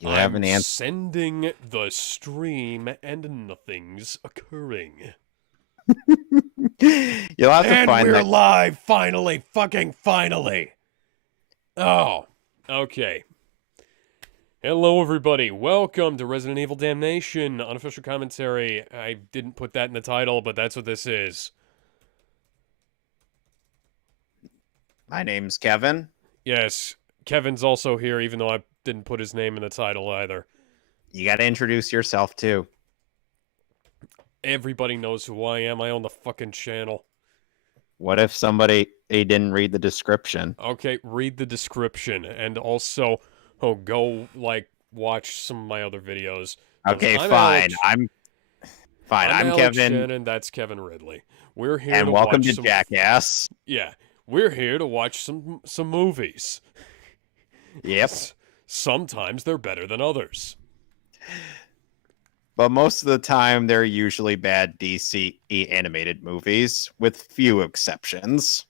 You have I'm an answer. sending the stream and nothing's occurring. You'll have to And find we're that. live, finally, fucking finally. Oh, okay. Hello, everybody. Welcome to Resident Evil Damnation, unofficial commentary. I didn't put that in the title, but that's what this is. My name's Kevin. Yes, Kevin's also here, even though I didn't put his name in the title either. You got to introduce yourself too. Everybody knows who I am. I own the fucking channel. What if they didn't read the description? Okay, read the description, and also, go, watch some of my other videos. Okay, I'm fine. Alex, I'm Alex Kevin, Shannon, that's Kevin Ridley. We're here and to welcome watch to some... Jackass. Yeah, we're here to watch some movies. Yep. Sometimes they're better than others. But most of the time, they're usually bad DC animated movies, with few exceptions.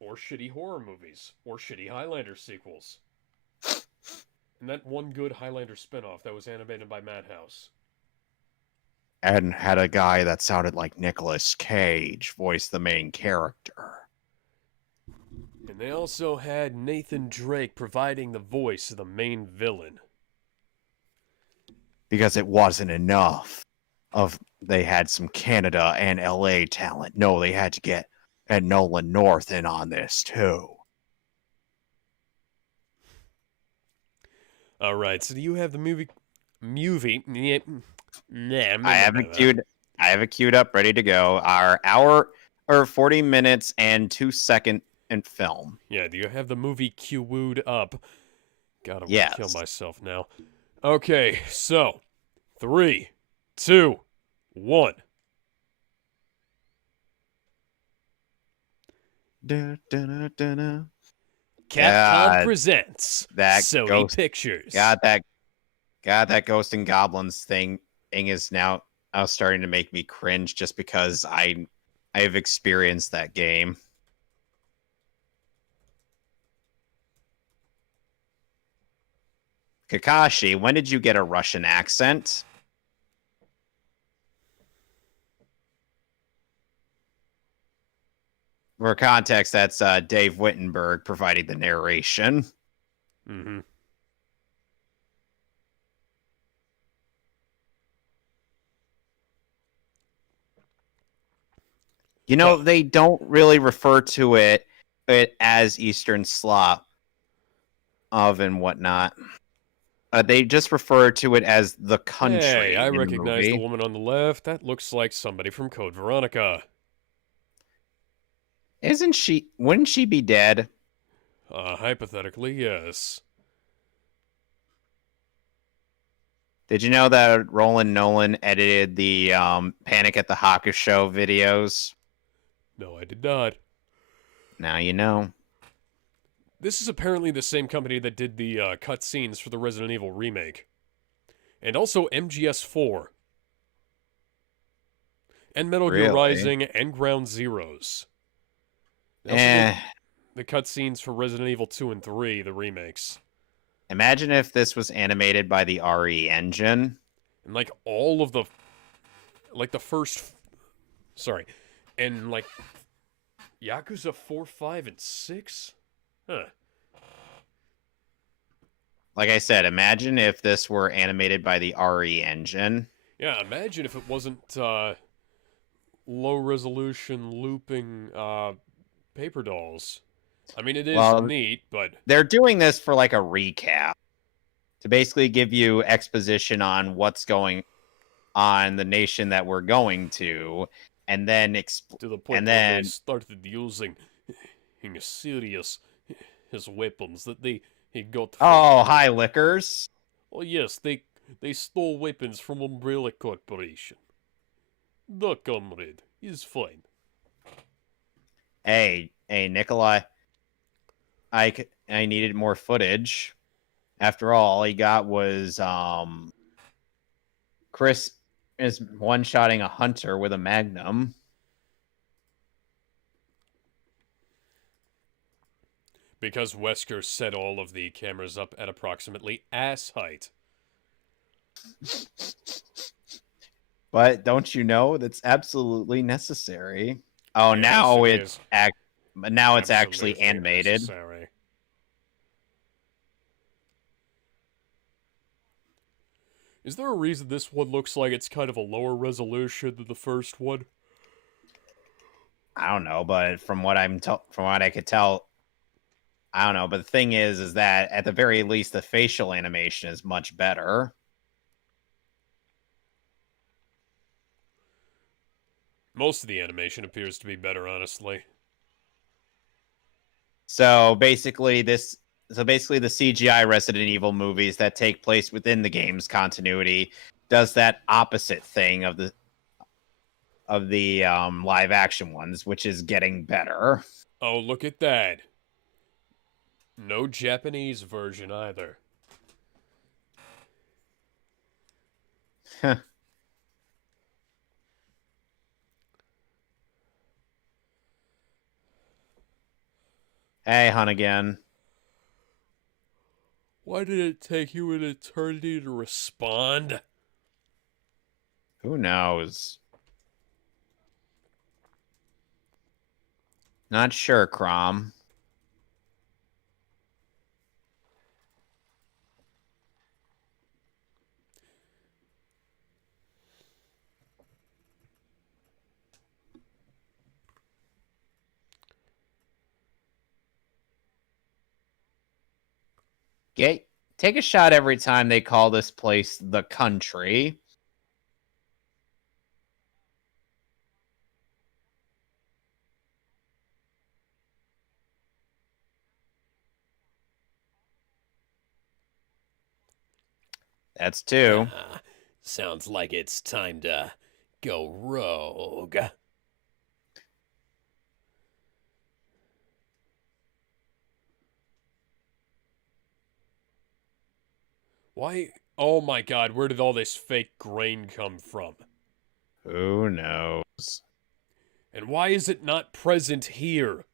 Or shitty horror movies. Or shitty Highlander sequels. And that one good Highlander spinoff that was animated by Madhouse. And had a guy that sounded like Nicolas Cage voice the main character. And they also had Nathan Drake providing the voice of the main villain. Because it wasn't enough they had some Canada and LA talent. No, they had to get Ed Nolan North in on this too. Alright, so do you have the movie? I have it queued up, ready to go. Our hour or 40 minutes and 2 second in film. Yeah, do you have the movie queued up? God, I'm Yes. gonna kill myself now. Okay, so 3, 2, 1. Capcom presents that Sony ghost, Pictures. God, that Ghost and Goblins thing is now starting to make me cringe just because I've experienced that game. Kakashi, when did you get a Russian accent? For context, that's Dave Wittenberg providing the narration. Mm-hmm. You know, they don't really refer to it as Eastern Slav and whatnot. They just refer to it as the country. Hey, I in recognize the movie. woman on the left. That looks like somebody from Code Veronica. Isn't she? Wouldn't she be dead? Hypothetically, yes. Did you know that Roland Nolan edited the Panic at the Haka Show videos? No, I did not. Now you know. This is apparently the same company that did the cutscenes for the Resident Evil remake. And also MGS4. And Metal Gear Rising and Ground Zeroes. They also did the cutscenes for Resident Evil 2 and 3, the remakes. Imagine if this was animated by the RE engine. And like all of the... Like the first... Sorry. And like... Yakuza 4, 5, and 6? Huh. Like I said, imagine if this were animated by the RE engine. Yeah, imagine if it wasn't low-resolution looping paper dolls. I mean, it is neat, but... They're doing this for like a recap. To basically give you exposition on what's going on the nation that we're going to. And then... to the point where they started using in serious his weapons that he got from... Oh, hi, Lickers. Oh, yes, they stole weapons from Umbrella Corporation. The comrade is fine. Hey, Nikolai. I needed more footage. After all he got was Chris is one-shotting a hunter with a magnum. Because Wesker set all of the cameras up at approximately ass height. But don't you know that's absolutely necessary? Oh, Yes, now it it's is now it's actually absolutely animated. necessary. Is there a reason this one looks like it's kind of a lower resolution than the first one? I don't know, but from what from what I could tell, I don't know. But the thing is that at the very least, the facial animation is much better. Most of the animation appears to be better, honestly. So basically, the CGI Resident Evil movies that take place within the game's continuity does that opposite thing of the live action ones, which is getting better. Oh, look at that. No Japanese version either. Hey, hun again. Why did it take you an eternity to respond? Who knows? Not sure, Crom. Take a shot every time they call this place the country. That's two. Sounds like it's time to go rogue. Why? Oh my god, where did all this fake grain come from? Who knows? And why is it not present here?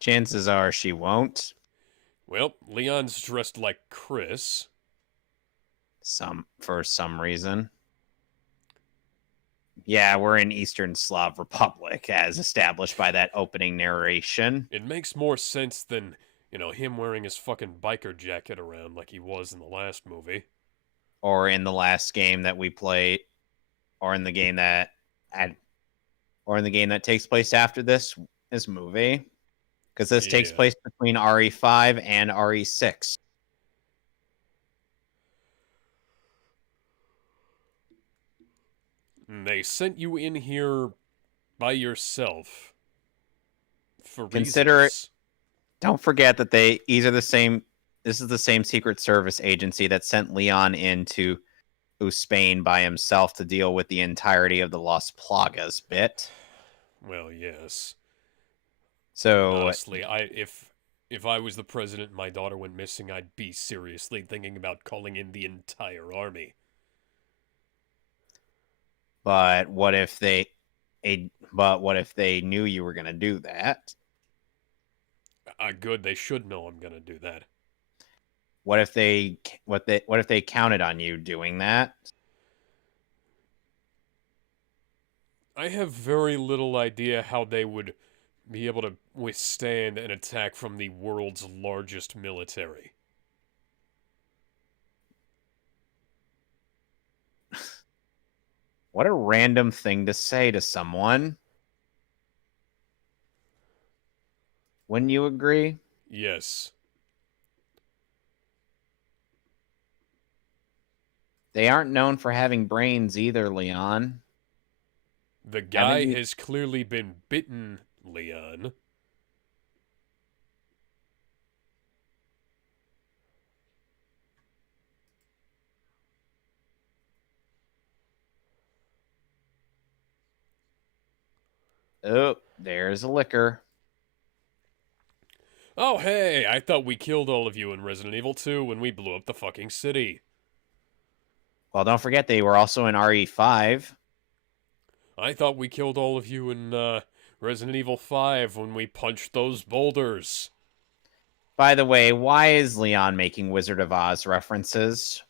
Chances are she won't. Well, Leon's dressed like Chris. For some reason. Yeah, we're in Eastern Slav Republic, as established by that opening narration. It makes more sense than, him wearing his fucking biker jacket around like he was in the last movie. Or in the last game that we played, or in the game that takes place after this movie. Because this takes Yeah. place between RE5 and RE6. And they sent you in here by yourself. For Consider it. reasons. Don't forget that these are the same. This is the same Secret Service agency that sent Leon into Spain by himself to deal with the entirety of the Las Plagas bit. Well, yes. I mean, So, honestly, if I was the president and my daughter went missing, I'd be seriously thinking about calling in the entire army. but what if they knew you were going to do that? Good, they should know I'm gonna do that. What if they counted on you doing that? I have very little idea how they would be able to withstand an attack from the world's largest military. What a random thing to say to someone. Wouldn't you agree? Yes. They aren't known for having brains either, Leon. The Haven't guy you? has clearly been bitten, Leon. Oh, there's a liquor. Oh, hey, I thought we killed all of you in Resident Evil 2 when we blew up the fucking city. Well, don't forget they were also in RE5. I thought we killed all of you in Resident Evil 5 when we punched those boulders. By the way, why is Leon making Wizard of Oz references?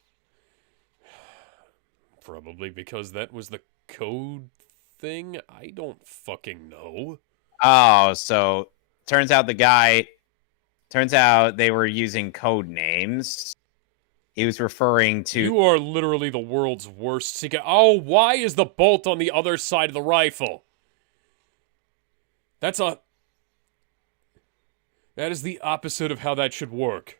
Probably because that was the code thing? I don't fucking know. Oh, so turns out they were using code names. He was referring to You are literally the world's worst secret. Oh, why is the bolt on the other side of the rifle? That is the opposite of how that should work.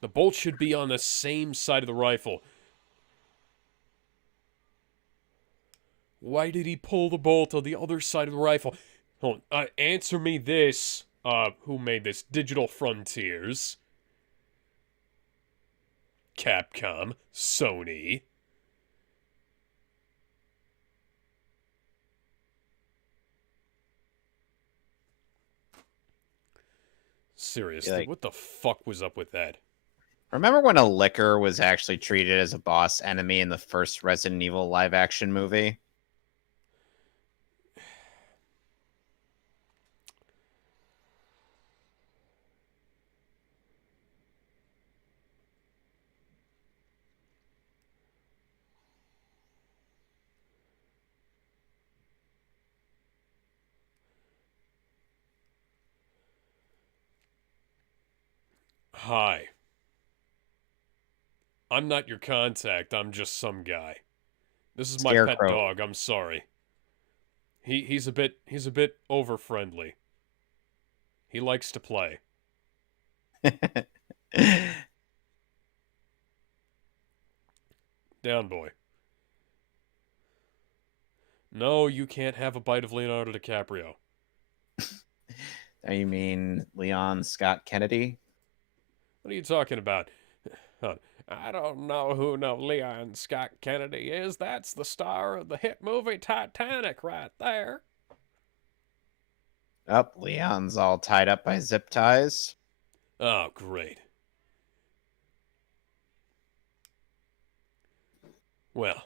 The bolt should be on the same side of the rifle. Why did he pull the bolt on the other side of the rifle? Hold on, answer me this. Who made this? Digital Frontiers. Capcom. Sony. Seriously, what the fuck was up with that? Remember when a licker was actually treated as a boss enemy in the first Resident Evil live-action movie? Hi. I'm not your contact, I'm just some guy. This is my pet Scarecrow. dog, I'm sorry. He's a bit over friendly. He likes to play. Down, boy. No, you can't have a bite of Leonardo DiCaprio. You mean Leon Scott Kennedy? What are you talking about? I don't know who no Leon Scott Kennedy is. That's the star of the hit movie Titanic right there. Oh, Leon's all tied up by zip ties. Oh, great. Well.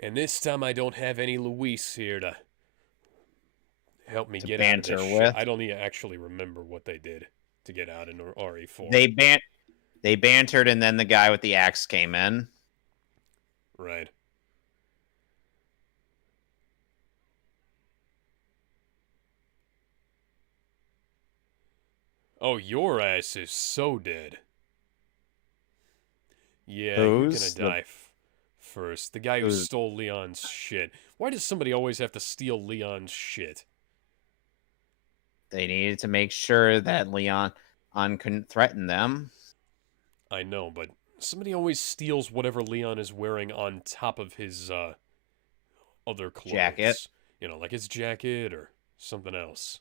And this time I don't have any Luis here to help me get out of this shit. I don't even actually remember what they did to get out in RE4. They bantered, and then the guy with the axe came in. Right. Oh, your ass is so dead. Yeah, you're gonna die first. The guy who stole Leon's shit. Why does somebody always have to steal Leon's shit? They needed to make sure that Leon couldn't threaten them. I know, but somebody always steals whatever Leon is wearing on top of his other clothes. Jacket. You know, like his jacket or something else.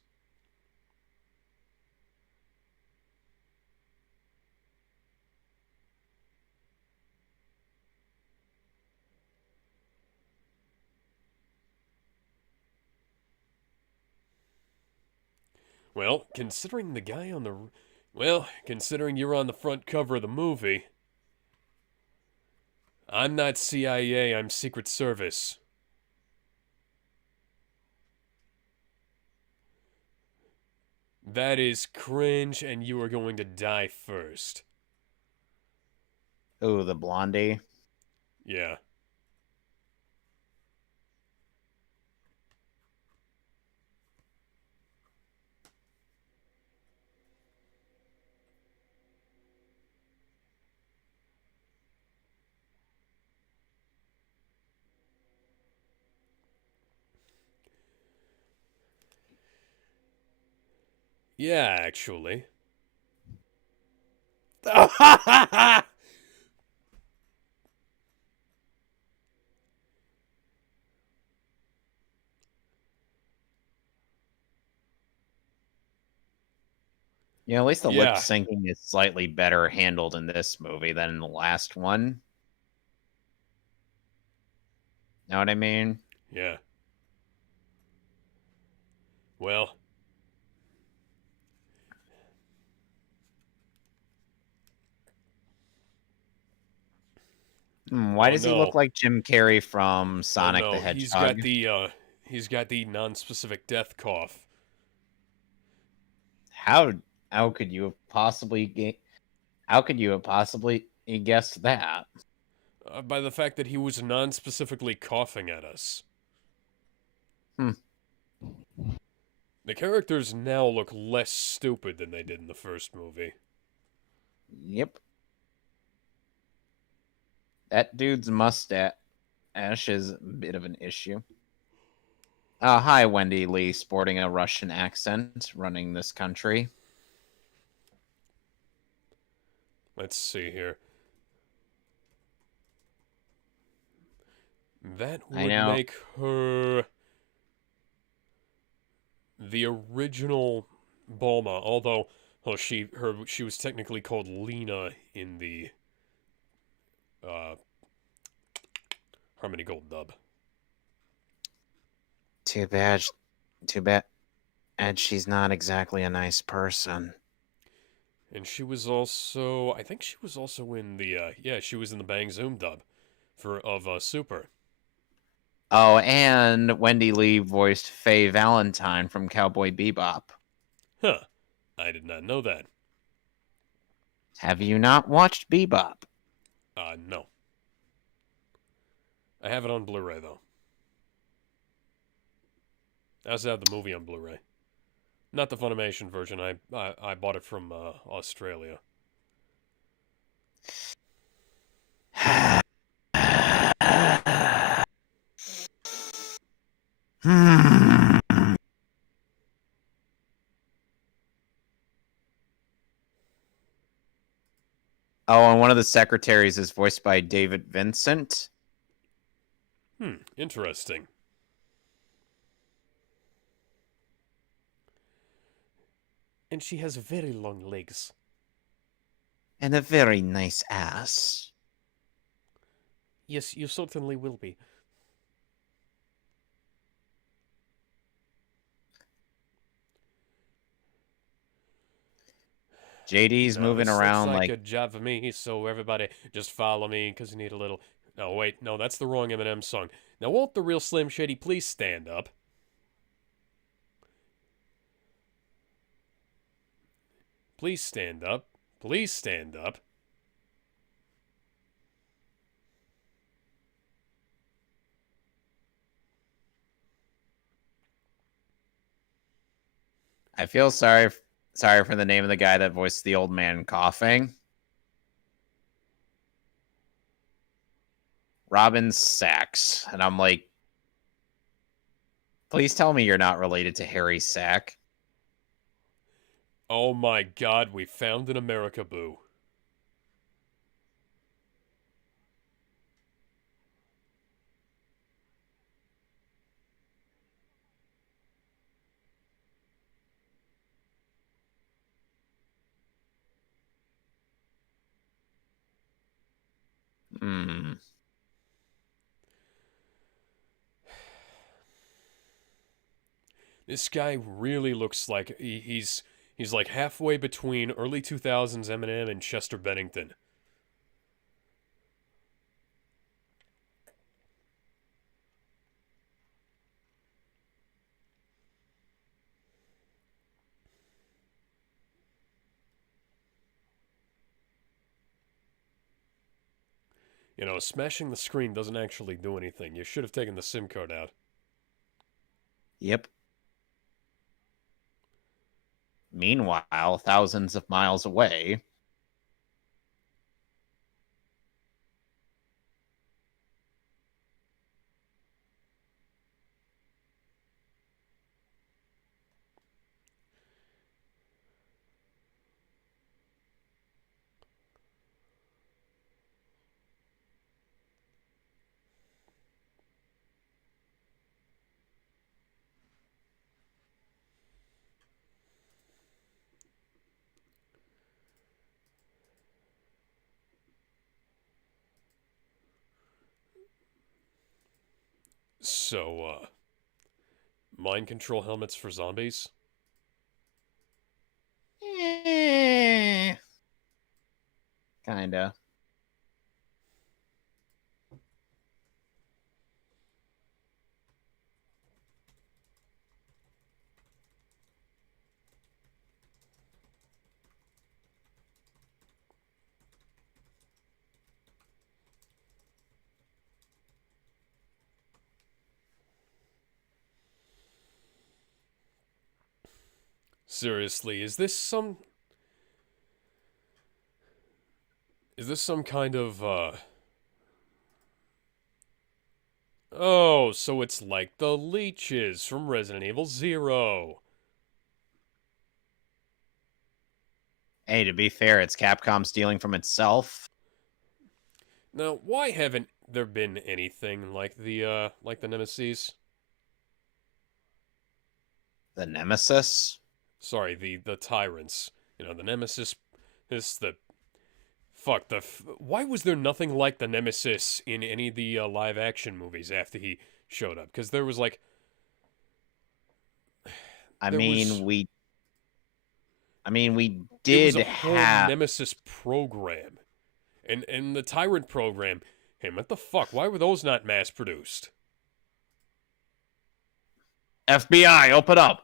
Well, considering the guy on the... Well, considering you're on the front cover of the movie... I'm not CIA, I'm Secret Service. That is cringe, and you are going to die first. Oh, the blondie. Yeah. Yeah, actually. Yeah, at least the lip syncing is slightly better handled in this movie than in the last one. Know what I mean? Yeah. Well. Why Oh does he look no. like Jim Carrey from Oh Sonic the no. Hedgehog? He's got the non-specific death cough. How how could you have how could you have possibly guessed that? By the fact that he was non-specifically coughing at us. Hmm. The characters now look less stupid than they did in the first movie. Yep. That dude's mustache is a bit of an issue. Hi, Wendy Lee, sporting a Russian accent, running this country. Let's see here. That I would know. make her the original Bulma, although she was technically called Lena in the uh, Harmony Gold dub. Too bad. Too bad. And she's not exactly a nice person. And she was also, I think she was also in the she was in the Bang Zoom dub of Super. Oh, and Wendy Lee voiced Faye Valentine from Cowboy Bebop. Huh. I did not know that. Have you not watched Bebop? No. I have it on Blu-ray though. I also have the movie on Blu-ray. Not the Funimation version. I bought it from Australia. Hmm. Oh, and one of the secretaries is voiced by David Vincent. Interesting. And she has very long legs. And a very nice ass. Yes, you certainly will be. JD's No, moving this looks around like like a job for me, so everybody just follow me, because you need a little... No, wait, no, that's the wrong Eminem song. Now, won't the real Slim Shady please stand up? Please stand up. Please stand up. I feel sorry for the name of the guy that voiced the old man coughing. Robin Sachs. And I'm like, please tell me you're not related to Harry Sack. Oh my god, we found an America Boo. Hmm. This guy really looks like he's like halfway between early 2000s Eminem and Chester Bennington. You know, smashing the screen doesn't actually do anything. You should have taken the SIM card out. Yep. Meanwhile, thousands of miles away. So, mind control helmets for zombies? Kinda. Seriously, is this some kind of, Oh, so it's like the leeches from Resident Evil Zero. Hey, to be fair, it's Capcom stealing from itself. Now, why haven't there been anything like the Nemesis? The Nemesis? Sorry, the tyrants. You know, the Nemesis is the fuck the. Why was there nothing like the Nemesis in any of the live action movies after he showed up? Because there was like. I There mean, was. we. I mean, we There was did a whole have. Nemesis program, and the Tyrant program. Hey, what the fuck? Why were those not mass produced? FBI, open up!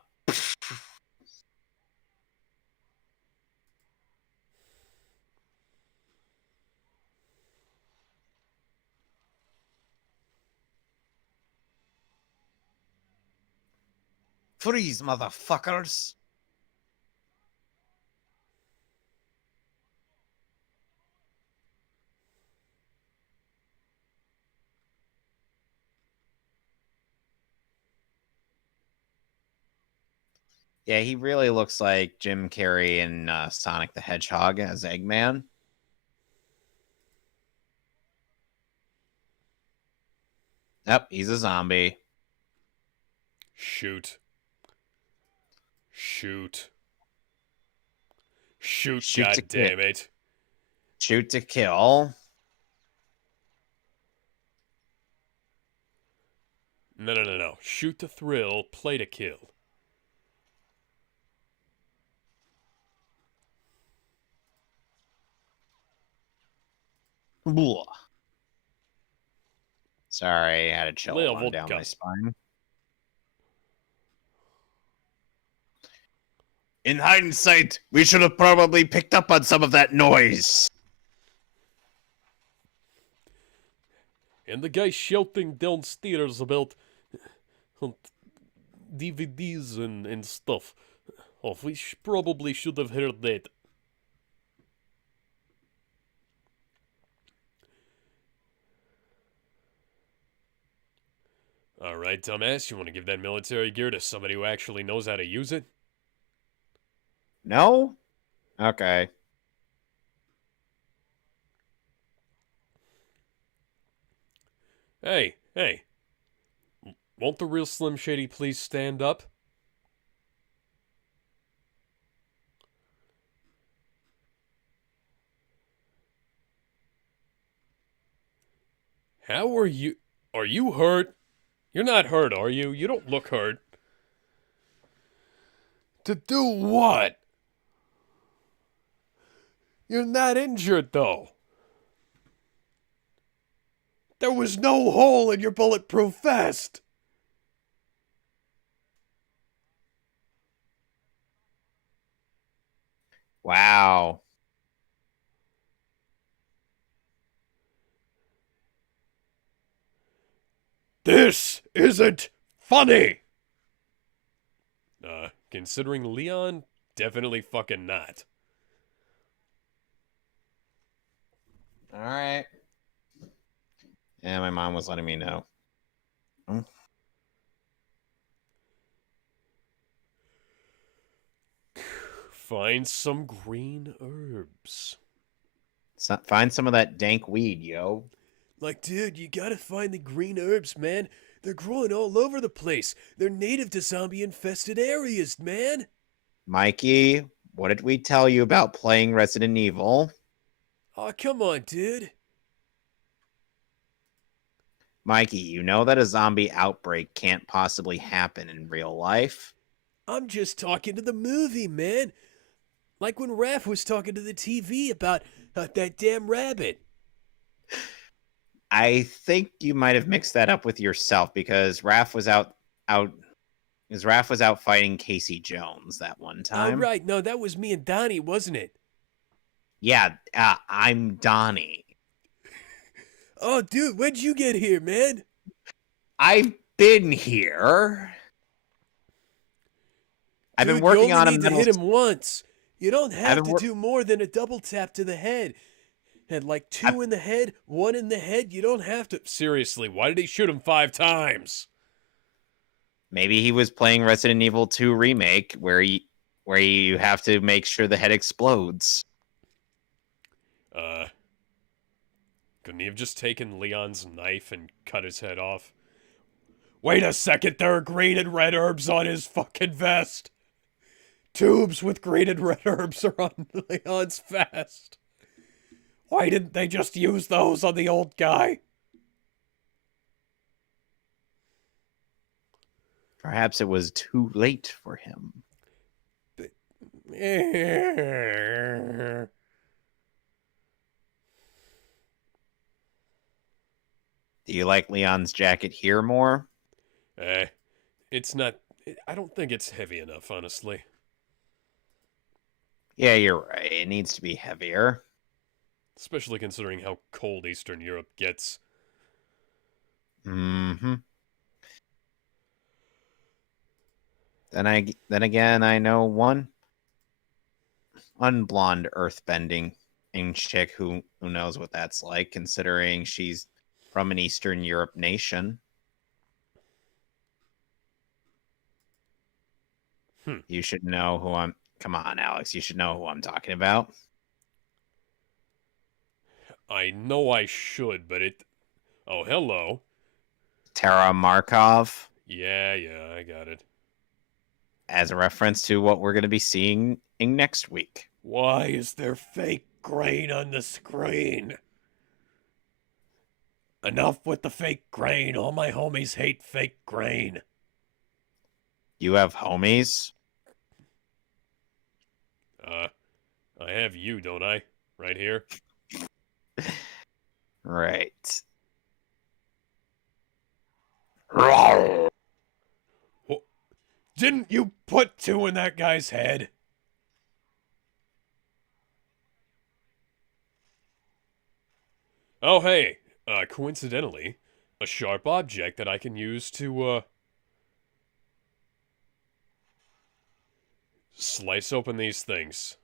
Freeze, motherfuckers! Yeah, he really looks like Jim Carrey in Sonic the Hedgehog as Eggman. Yep, he's a zombie. Shoot. Shoot. Shoot, Shoot to god kill. damn it. Shoot to kill. No. Shoot to thrill, play to kill. Blah. Sorry, I had a chill Lil run down vodka. my spine. In hindsight, we should have probably picked up on some of that noise. And the guy shouting downstairs about DVDs and stuff. Oh, we probably should have heard that. Alright, dumbass, you want to give that military gear to somebody who actually knows how to use it? No? Okay. Hey. Won't the real Slim Shady please stand up? How are you? Are you hurt? You're not hurt, are you? You don't look hurt. To do what? You're not injured, though. There was no hole in your bulletproof vest. Wow. This isn't funny. Considering Leon, definitely fucking not. All right. Yeah, my mom was letting me know. Find some green herbs. Find some of that dank weed, yo. Like, dude, you gotta find the green herbs, man. They're growing all over the place. They're native to zombie-infested areas, man. Mikey, what did we tell you about playing Resident Evil? Aw, come on, dude. Mikey, you know that a zombie outbreak can't possibly happen in real life? I'm just talking to the movie, man. Like when Raph was talking to the TV about that damn rabbit. I think you might have mixed that up with yourself because Raph was out fighting Casey Jones that one Oh, time. right. No, that was me and Donnie, wasn't it? Yeah, I'm Donnie. Oh, dude, when'd you get here, man? I've been here. I've been Dude, you working only on a need to metal. hit him once. You don't I've have been to wor- do more than a double tap to the head. Had like I've, 2 in the head, 1 in the head. You don't have to. Seriously, why did he shoot him 5 times? maybe he was playing Resident Evil 2 remake, where you have to make sure the head explodes. Uh, couldn't he have just taken Leon's knife and cut his head off? Wait a second, there are grated red herbs on his fucking vest. Tubes with grated red herbs are on Leon's vest. Why didn't they just use those on the old guy? Perhaps it was too late for him. Do you like Leon's jacket here more? Eh, it's not. I don't think it's heavy enough, honestly. Yeah, you're right. It needs to be heavier. Especially considering how cold Eastern Europe gets. Mm-hmm. Then again, I know one unblonde earthbending chick who knows what that's like, considering she's from an Eastern Europe nation. You should know who I'm. Come on, Alex. You should know who I'm talking about. I know I should, but it. Oh, hello. Tara Markov, Yeah, I got it. as a reference to what we're going to be seeing in next week. Why is there fake grain on the screen? Enough with the fake grain. All my homies hate fake grain. You have homies? I have you, don't I? Right here? Right. Didn't you put 2 in that guy's head? Oh, hey. Coincidentally, a sharp object that I can use to, slice open these things.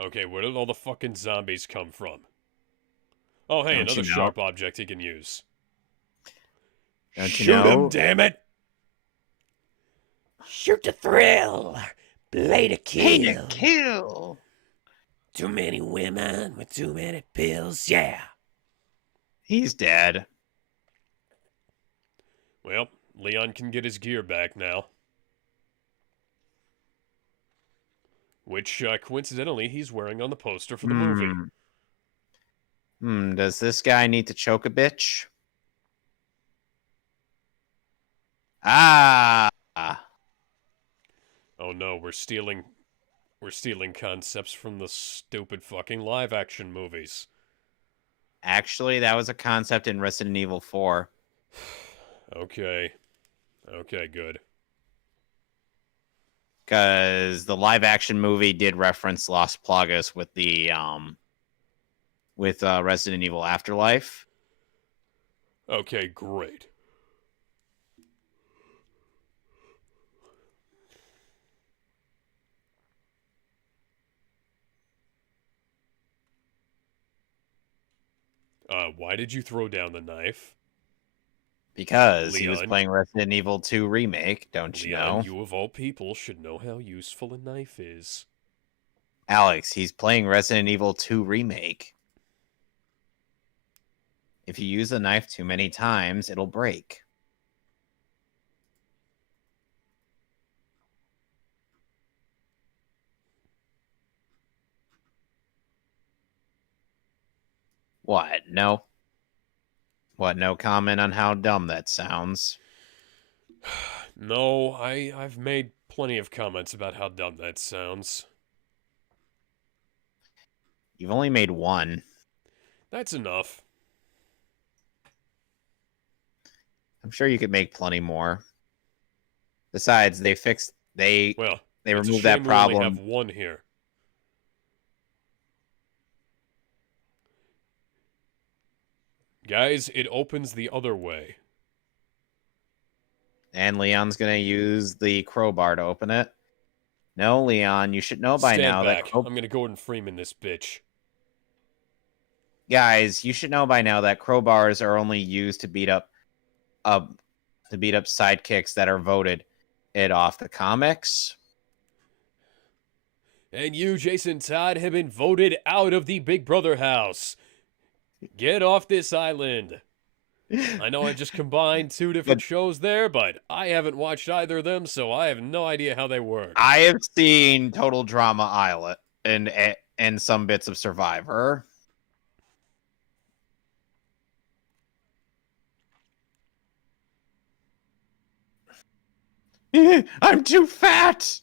Okay, where did all the fucking zombies come from? Oh, hey, Don't another you know? sharp object he can use. Don't you Shoot him, know? damn it! Shoot to thrill! Play to kill! Kill. Too many women with too many pills, yeah! He's dead. Well, Leon can get his gear back now. Which, coincidentally, he's wearing on the poster for the movie. Does this guy need to choke a bitch? Ah. Oh no, we're stealing concepts from the stupid fucking live action movies. Actually, that was a concept in Resident Evil 4. Okay. Okay, good. Because the live action movie did reference Las Plagas with the Resident Evil Afterlife. Okay, great. Why did you throw down the knife? Because he was Leon. playing Resident Evil 2 Remake, don't you Leon, know? you of all people should know how useful a knife is. Alex, he's playing Resident Evil 2 Remake. If you use a knife too many times, it'll break. What? No? What, no comment on how dumb that sounds? No, I've made plenty of comments about how dumb that sounds. You've only made one. That's enough. I'm sure you could make plenty more. Besides, they Well, they it's a removed that shame we only have problem. one here. Guys, it opens the other way. And Leon's gonna use the crowbar to open it. No, Leon, you should know by Stand now that back. I'm gonna Gordon Freeman this bitch. guys, you should know by now that crowbars are only used to beat up uh, sidekicks that are voted it off the comics. And you, Jason Todd, have been voted out of the Big Brother house. Get off this island. I know I just combined two different But shows there, but I haven't watched either of them, so I have no idea how they work. I have seen Total Drama Island and some bits of Survivor. I'm too fat.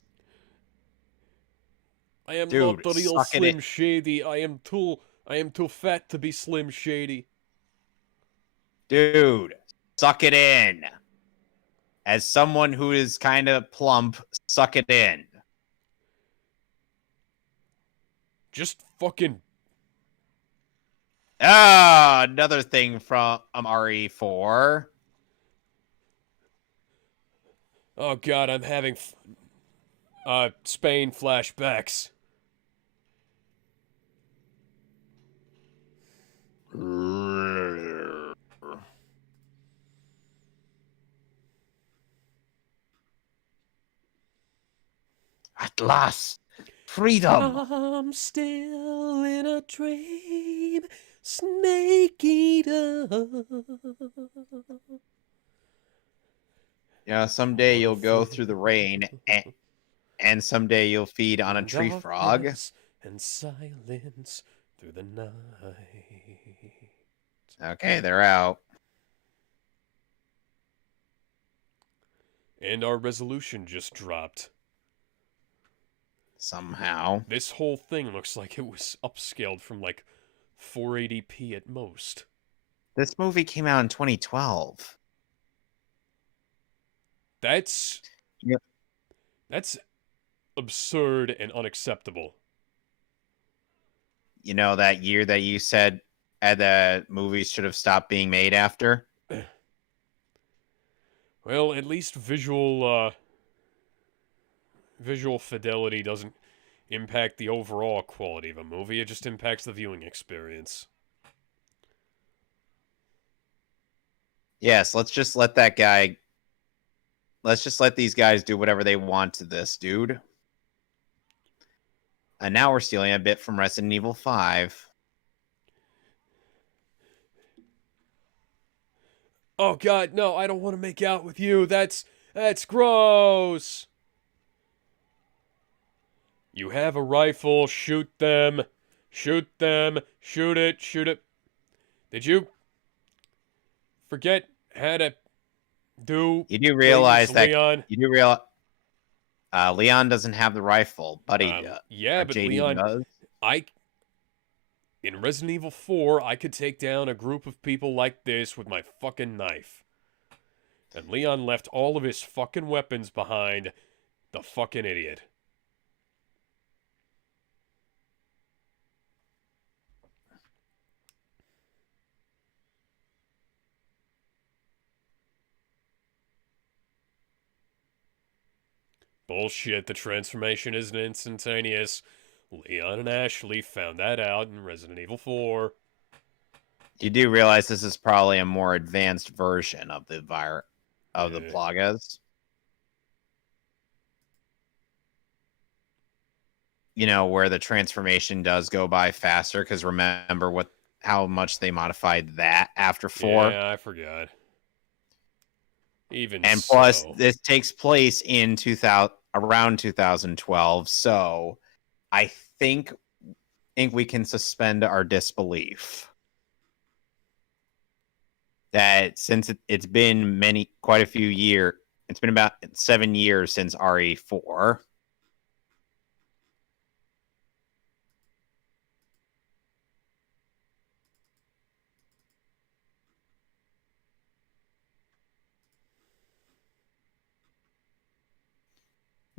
I am Dude, not the real suck it in. Slim Shady. I am too fat to be Slim Shady. Dude, suck it in. As someone who is kind of plump, suck it in. Just fucking. Ah, another thing from RE4. Oh god, I'm having Spain flashbacks. At last, freedom. I'm still in a dream, snake eater. You know, someday you'll go through the rain, and someday you'll feed on a tree frog. And silence through the night. Okay, they're out. And our resolution just dropped. Somehow. This whole thing looks like it was upscaled from like 480p at most. This movie came out in 2012. That's Yep. That's absurd and unacceptable. You know, that year that you said the movies should have stopped being made after? Well, at least visual fidelity doesn't impact the overall quality of a movie. It just impacts the viewing experience. Yes, let's just let these guys do whatever they want to this, dude. And now we're stealing a bit from Resident Evil 5. Oh god, no, I don't want to make out with you. That's gross. You have a rifle, shoot them. Shoot them. Shoot it. Did you forget how to do You do realize things, that Leon? you do realize Leon doesn't have the rifle, but Yeah, but JD Leon, does. In Resident Evil 4, I could take down a group of people like this with my fucking knife. And Leon left all of his fucking weapons behind. The fucking idiot. Bullshit, the transformation isn't instantaneous. Leon and Ashley found that out in Resident Evil 4. You do realize this is probably a more advanced version of the the plagas. You know, where the transformation does go by faster, because remember how much they modified that after 4. Yeah, I forgot. Even and so. plus this takes place in around 2012, so I think we can suspend our disbelief that since it's been quite a few years, it's been about 7 years since RE4.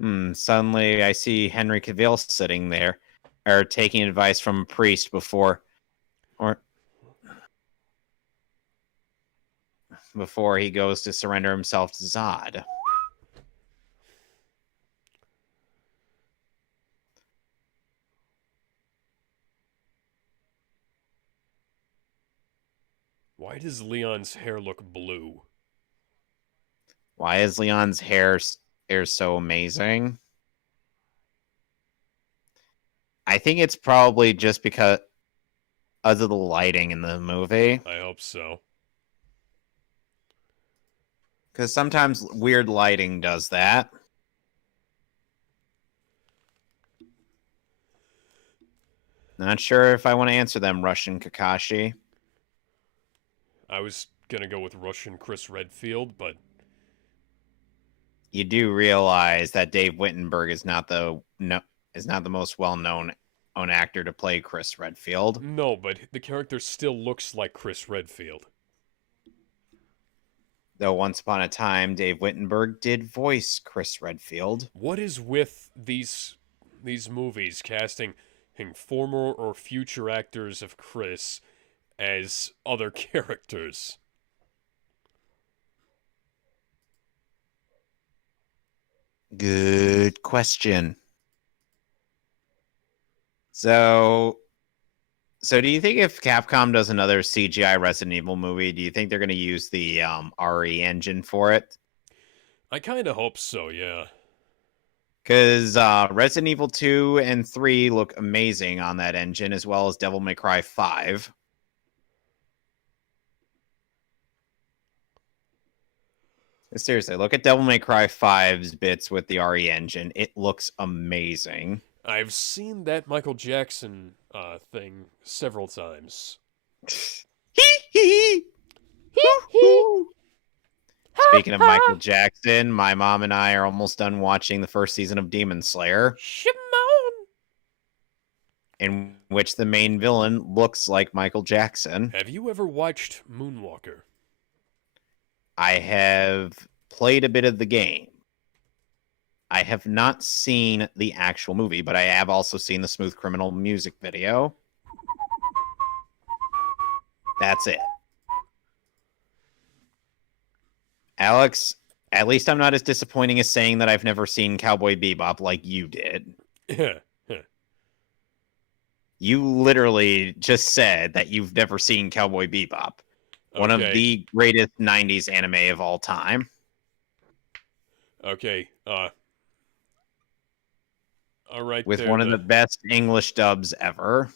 Suddenly, I see Henry Cavill sitting there, or taking advice from a priest before he goes to surrender himself to Zod. Why does Leon's hair look blue? Why is Leon's hair so amazing? I think it's probably just because of the lighting in the movie. I hope so. Because sometimes weird lighting does that. Not sure if I want to answer them, Russian Kakashi. I was gonna go with Russian Chris Redfield, but You do realize that Dave Wittenberg is not the most well-known actor to play Chris Redfield. no, but the character still looks like Chris Redfield. Though once upon a time, Dave Wittenberg did voice Chris Redfield. What is with these movies casting former or future actors of Chris as other characters? Good question. So do you think if Capcom does another CGI Resident Evil movie, do you think they're going to use the RE engine for it? I kind of hope so, yeah. Because Resident Evil 2 and 3 look amazing on that engine, as well as Devil May Cry 5. Seriously, look at Devil May Cry 5's bits with the RE engine. It looks amazing. I've seen that Michael Jackson thing several times. Speaking of Michael Jackson, my mom and I are almost done watching the first season of Demon Slayer, Shimon! in which the main villain looks like Michael Jackson. Have you ever watched Moonwalker? I have played a bit of the game. I have not seen the actual movie, but I have also seen the Smooth Criminal music video. That's it. Alex, at least I'm not as disappointing as saying that I've never seen Cowboy Bebop like you did. You literally just said that you've never seen Cowboy Bebop. One of the greatest 90s anime of all time. Okay, all right. With one of the best English dubs ever.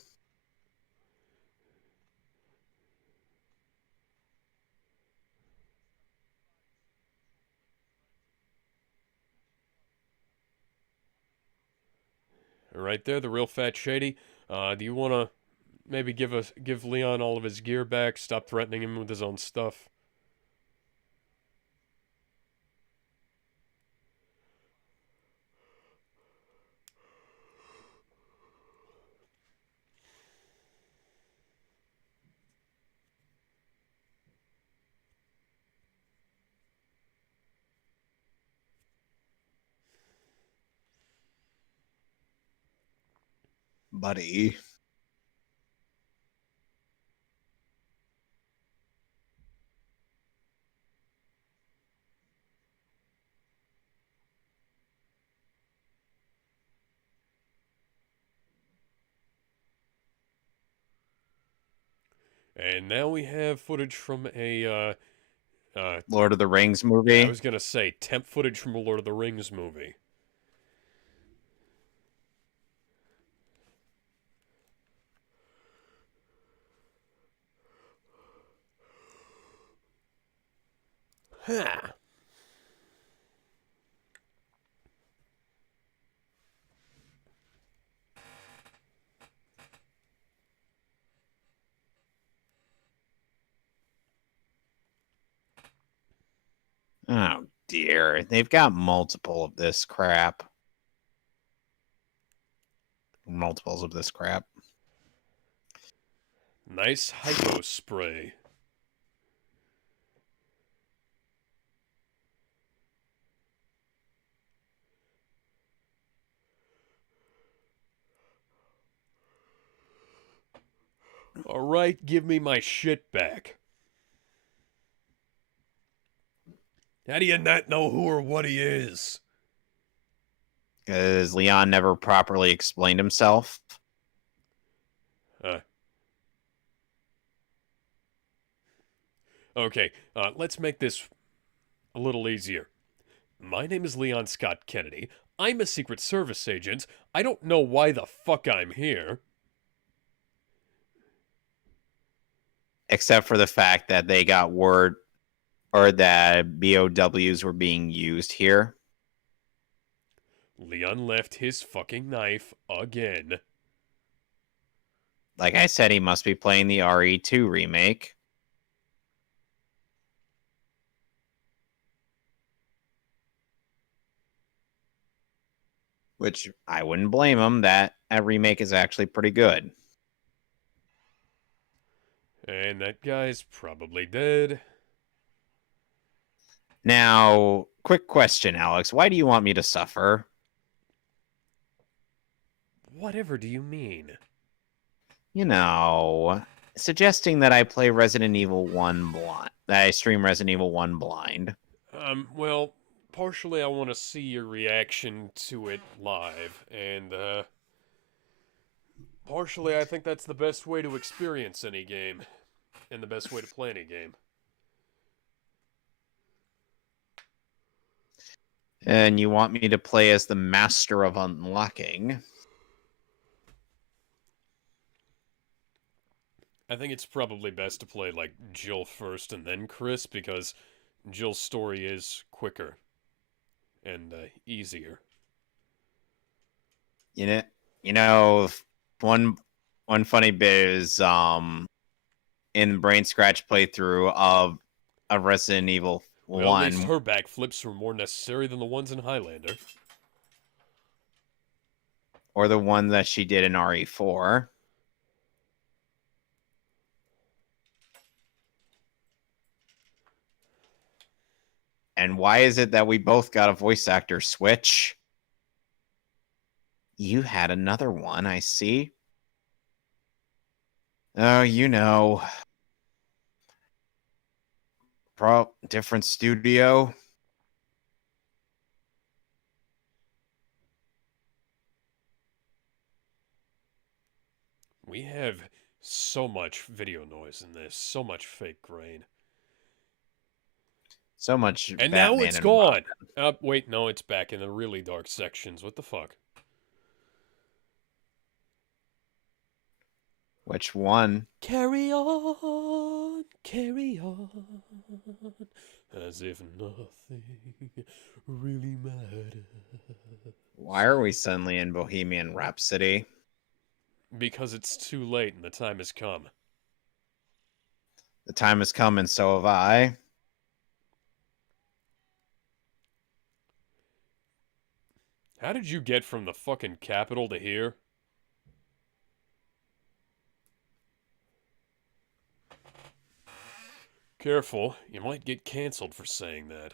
Right there, the real fat shady. Do you want to maybe give Leon all of his gear back? Stop threatening him with his own stuff. Buddy. And now we have footage from a Lord of the Rings movie. I was gonna say temp footage from a Lord of the Rings movie. Ha! Oh dear. They've got multiple of this crap. Multiples of this crap. Nice hypo spray. Alright, give me my shit back. How do you not know who or what he is? Because Leon never properly explained himself. Okay, let's make this a little easier. My name is Leon Scott Kennedy. I'm a Secret Service agent. I don't know why the fuck I'm here. Except for the fact that they got word or that BOWs were being used here. Leon left his fucking knife again. Like I said, he must be playing the RE2 remake. Which I wouldn't blame him. That remake is actually pretty good. And that guy's probably dead. Now, quick question, Alex. Why do you want me to suffer? Whatever do you mean? You know, suggesting that I play Resident Evil 1 blind. That I stream Resident Evil 1 blind. Well, partially I want to see your reaction to it live, and, partially I think that's the best way to experience any game, and the best way to play any game. And you want me to play as the Master of Unlocking. I think it's probably best to play, like, Jill first and then Chris, because Jill's story is quicker and easier. You know, one funny bit is in the Brain Scratch playthrough of Resident Evil 1. Well, at least her backflips were more necessary than the ones in Highlander. Or the one that she did in RE4. And why is it that we both got a voice actor switch? You had another one, I see. Oh, you know. Different studio. We have so much video noise in this, so much fake grain. So much And Batman now it's and gone. Robin. Wait, no, it's back in the really dark sections. What the fuck? Which one? Carry on, as if nothing really matters. Why are we suddenly in Bohemian Rhapsody? Because it's too late and the time has come. The time has come and so have I. How did you get from the fucking capital to here? Careful, you might get canceled for saying that.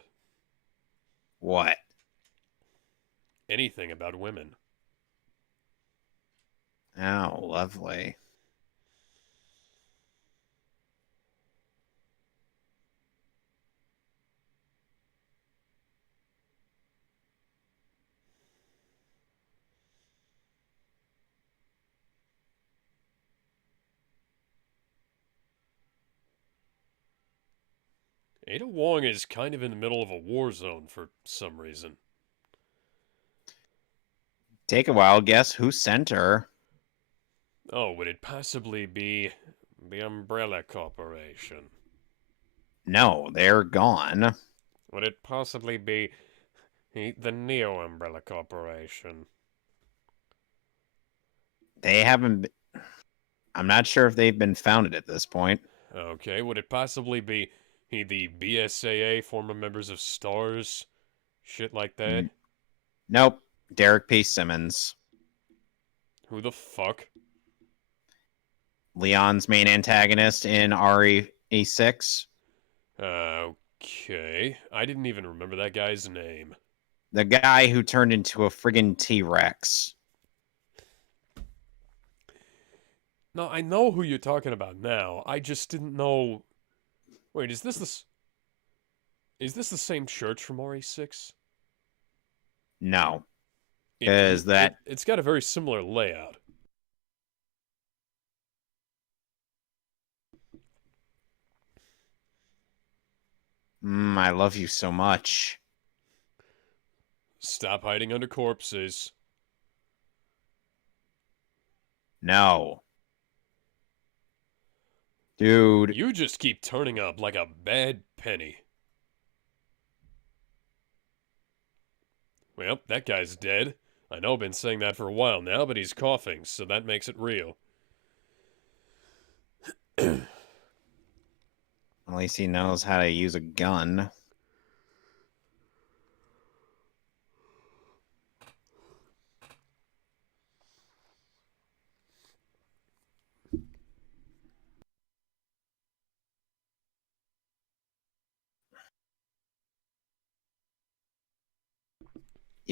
What? Anything about women. Oh, lovely. Ada Wong is kind of in the middle of a war zone for some reason. Take a wild guess. Who sent her? Oh, would it possibly be the Umbrella Corporation? No, they're gone. Would it possibly be the Neo Umbrella Corporation? They haven't. I'm not sure if they've been founded at this point. Okay, would it possibly be the BSAA, former members of STARS? Shit like that? Nope. Derek P. Simmons. Who the fuck? Leon's main antagonist in RE6. Okay. I didn't even remember that guy's name. The guy who turned into a friggin' T-Rex. No, I know who you're talking about now. I just didn't know. Wait, is this the same church from RE6? No, It because that it's got a very similar layout. I love you so much. Stop hiding under corpses. No, dude. You just keep turning up like a bad penny. Well, that guy's dead. I know I've been saying that for a while now, but he's coughing, so that makes it real. At least he knows how to use a gun.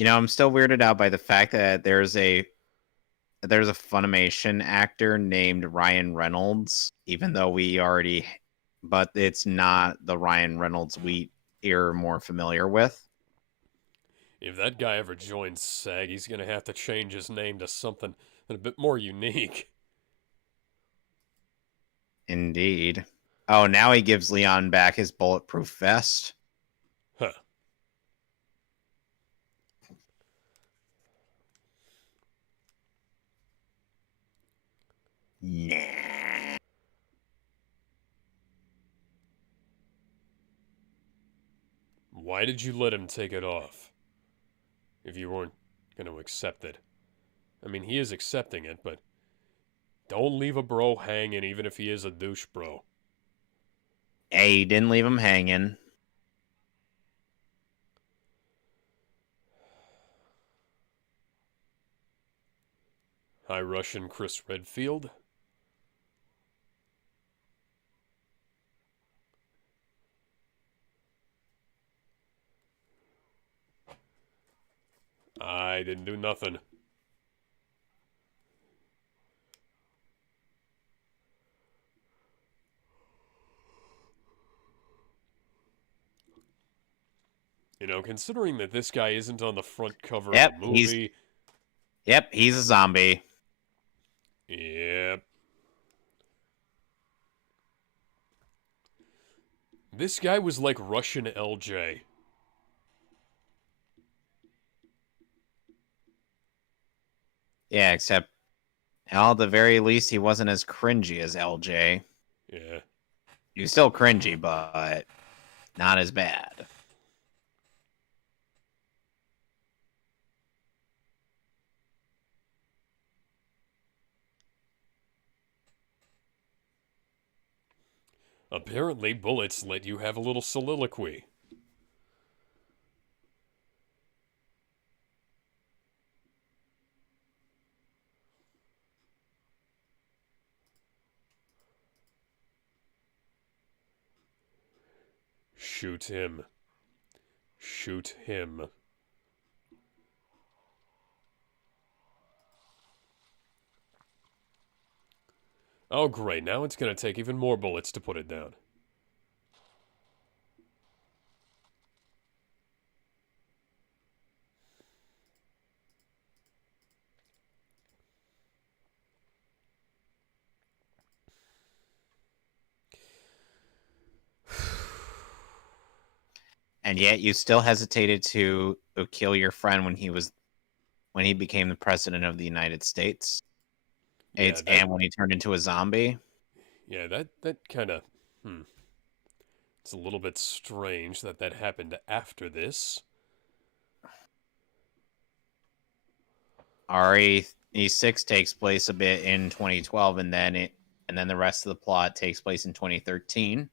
I'm still weirded out by the fact that there's a Funimation actor named Ryan Reynolds, even though but it's not the Ryan Reynolds we're more familiar with. If that guy ever joins SAG, he's gonna have to change his name to something a bit more unique. Indeed. Oh, now he gives Leon back his bulletproof vest. Huh. Nah. Why did you let him take it off? If you weren't gonna accept it. I mean, he is accepting it, but don't leave a bro hanging even if he is a douche bro. Hey, he didn't leave him hanging. Hi, Russian Chris Redfield. I didn't do nothing. Considering that this guy isn't on the front cover of the Yep, he's movie. yep, he's a zombie. Yep. This guy was like Russian LJ. Yeah, except at the very least he wasn't as cringy as LJ. Yeah. He was still cringy, but not as bad. Apparently, bullets let you have a little soliloquy. Shoot him. Shoot him. Oh, great. Now it's going to take even more bullets to put it down. And yet you still hesitated to kill your friend when he became the president of the United States. Yeah, And when he turned into a zombie. that kind of it's a little bit strange that that happened after this. RE6 takes place a bit in 2012, and then the rest of the plot takes place in 2013.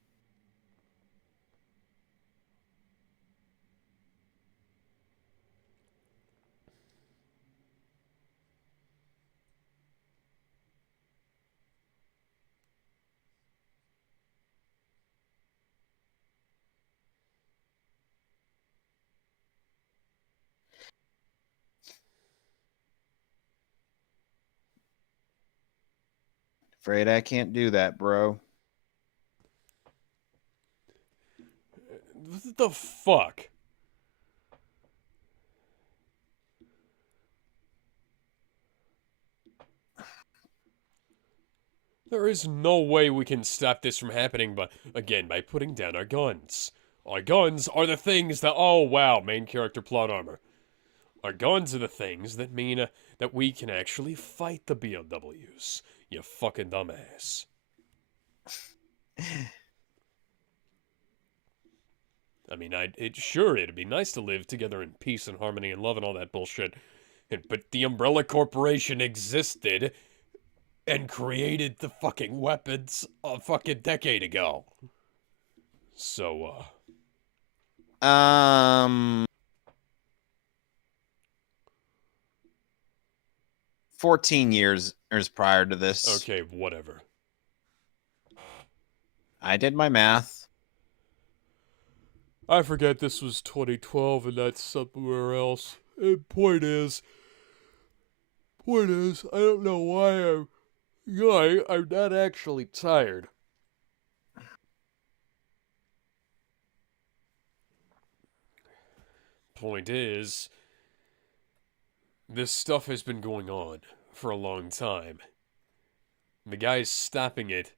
Afraid I can't do that, bro. What the fuck? There is no way we can stop this from happening, but again, by putting down our guns. Our guns are the things that, oh wow, main character plot armor. Our guns are the things that mean that we can actually fight the BOWs. You fucking dumbass. I mean, it'd be nice to live together in peace and harmony and love and all that bullshit. But the Umbrella Corporation existed and created the fucking weapons a fucking decade ago. So, 14 years prior to this. okay, whatever. I did my math. I forget this was 2012 and that's somewhere else. And point is, I don't know why I'm not actually tired. Point is, this stuff has been going on for a long time. The guys stopping it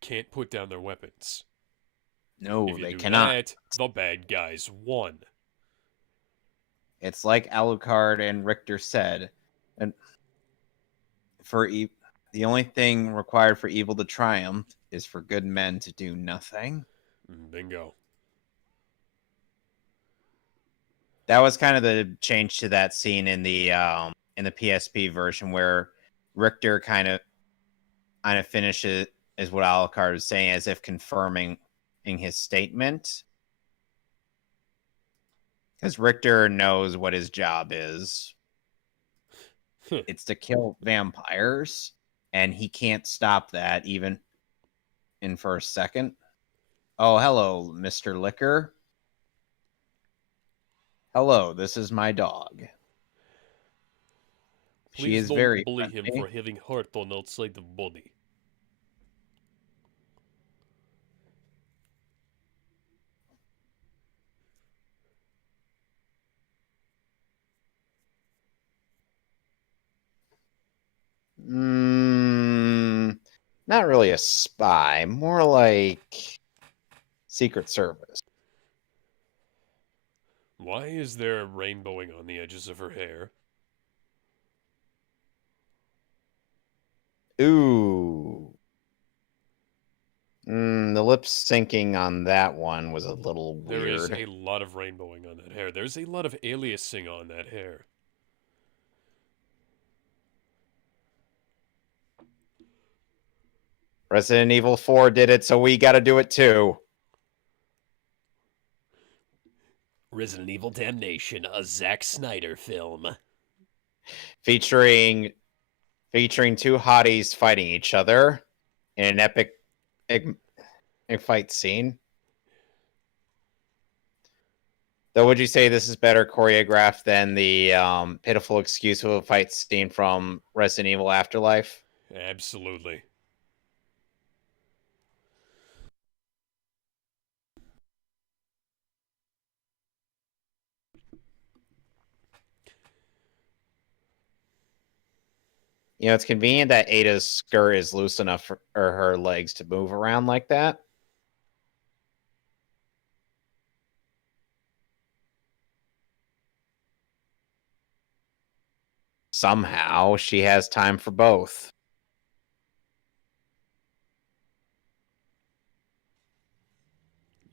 can't put down their weapons. No, If you they do cannot. that, the bad guys won. It's like Alucard and Richter said, and the only thing required for evil to triumph is for good men to do nothing. Bingo. That was kind of the change to that scene in the PSP version where Richter kind of finishes is what Alucard is saying, as if confirming in his statement. Because Richter knows what his job is. It's to kill vampires, and he can't stop that even for a second. Oh, hello, Mr. Liquor. Hello, this is my dog. She Please is don't very bully him friendly. for having heart on outside the body. Not really a spy, more like Secret Service. Why is there rainbowing on the edges of her hair? Ooh. The lip syncing on that one was a little weird. There is a lot of rainbowing on that hair. There's a lot of aliasing on that hair. Resident Evil 4 did it, so we gotta do it too. Resident Evil Damnation, a Zack Snyder film. Featuring two hotties fighting each other in an epic fight scene. Though, would you say this is better choreographed than the pitiful excuse of a fight scene from Resident Evil Afterlife? Absolutely. You know, it's convenient that Ada's skirt is loose enough for her legs to move around like that. Somehow, she has time for both.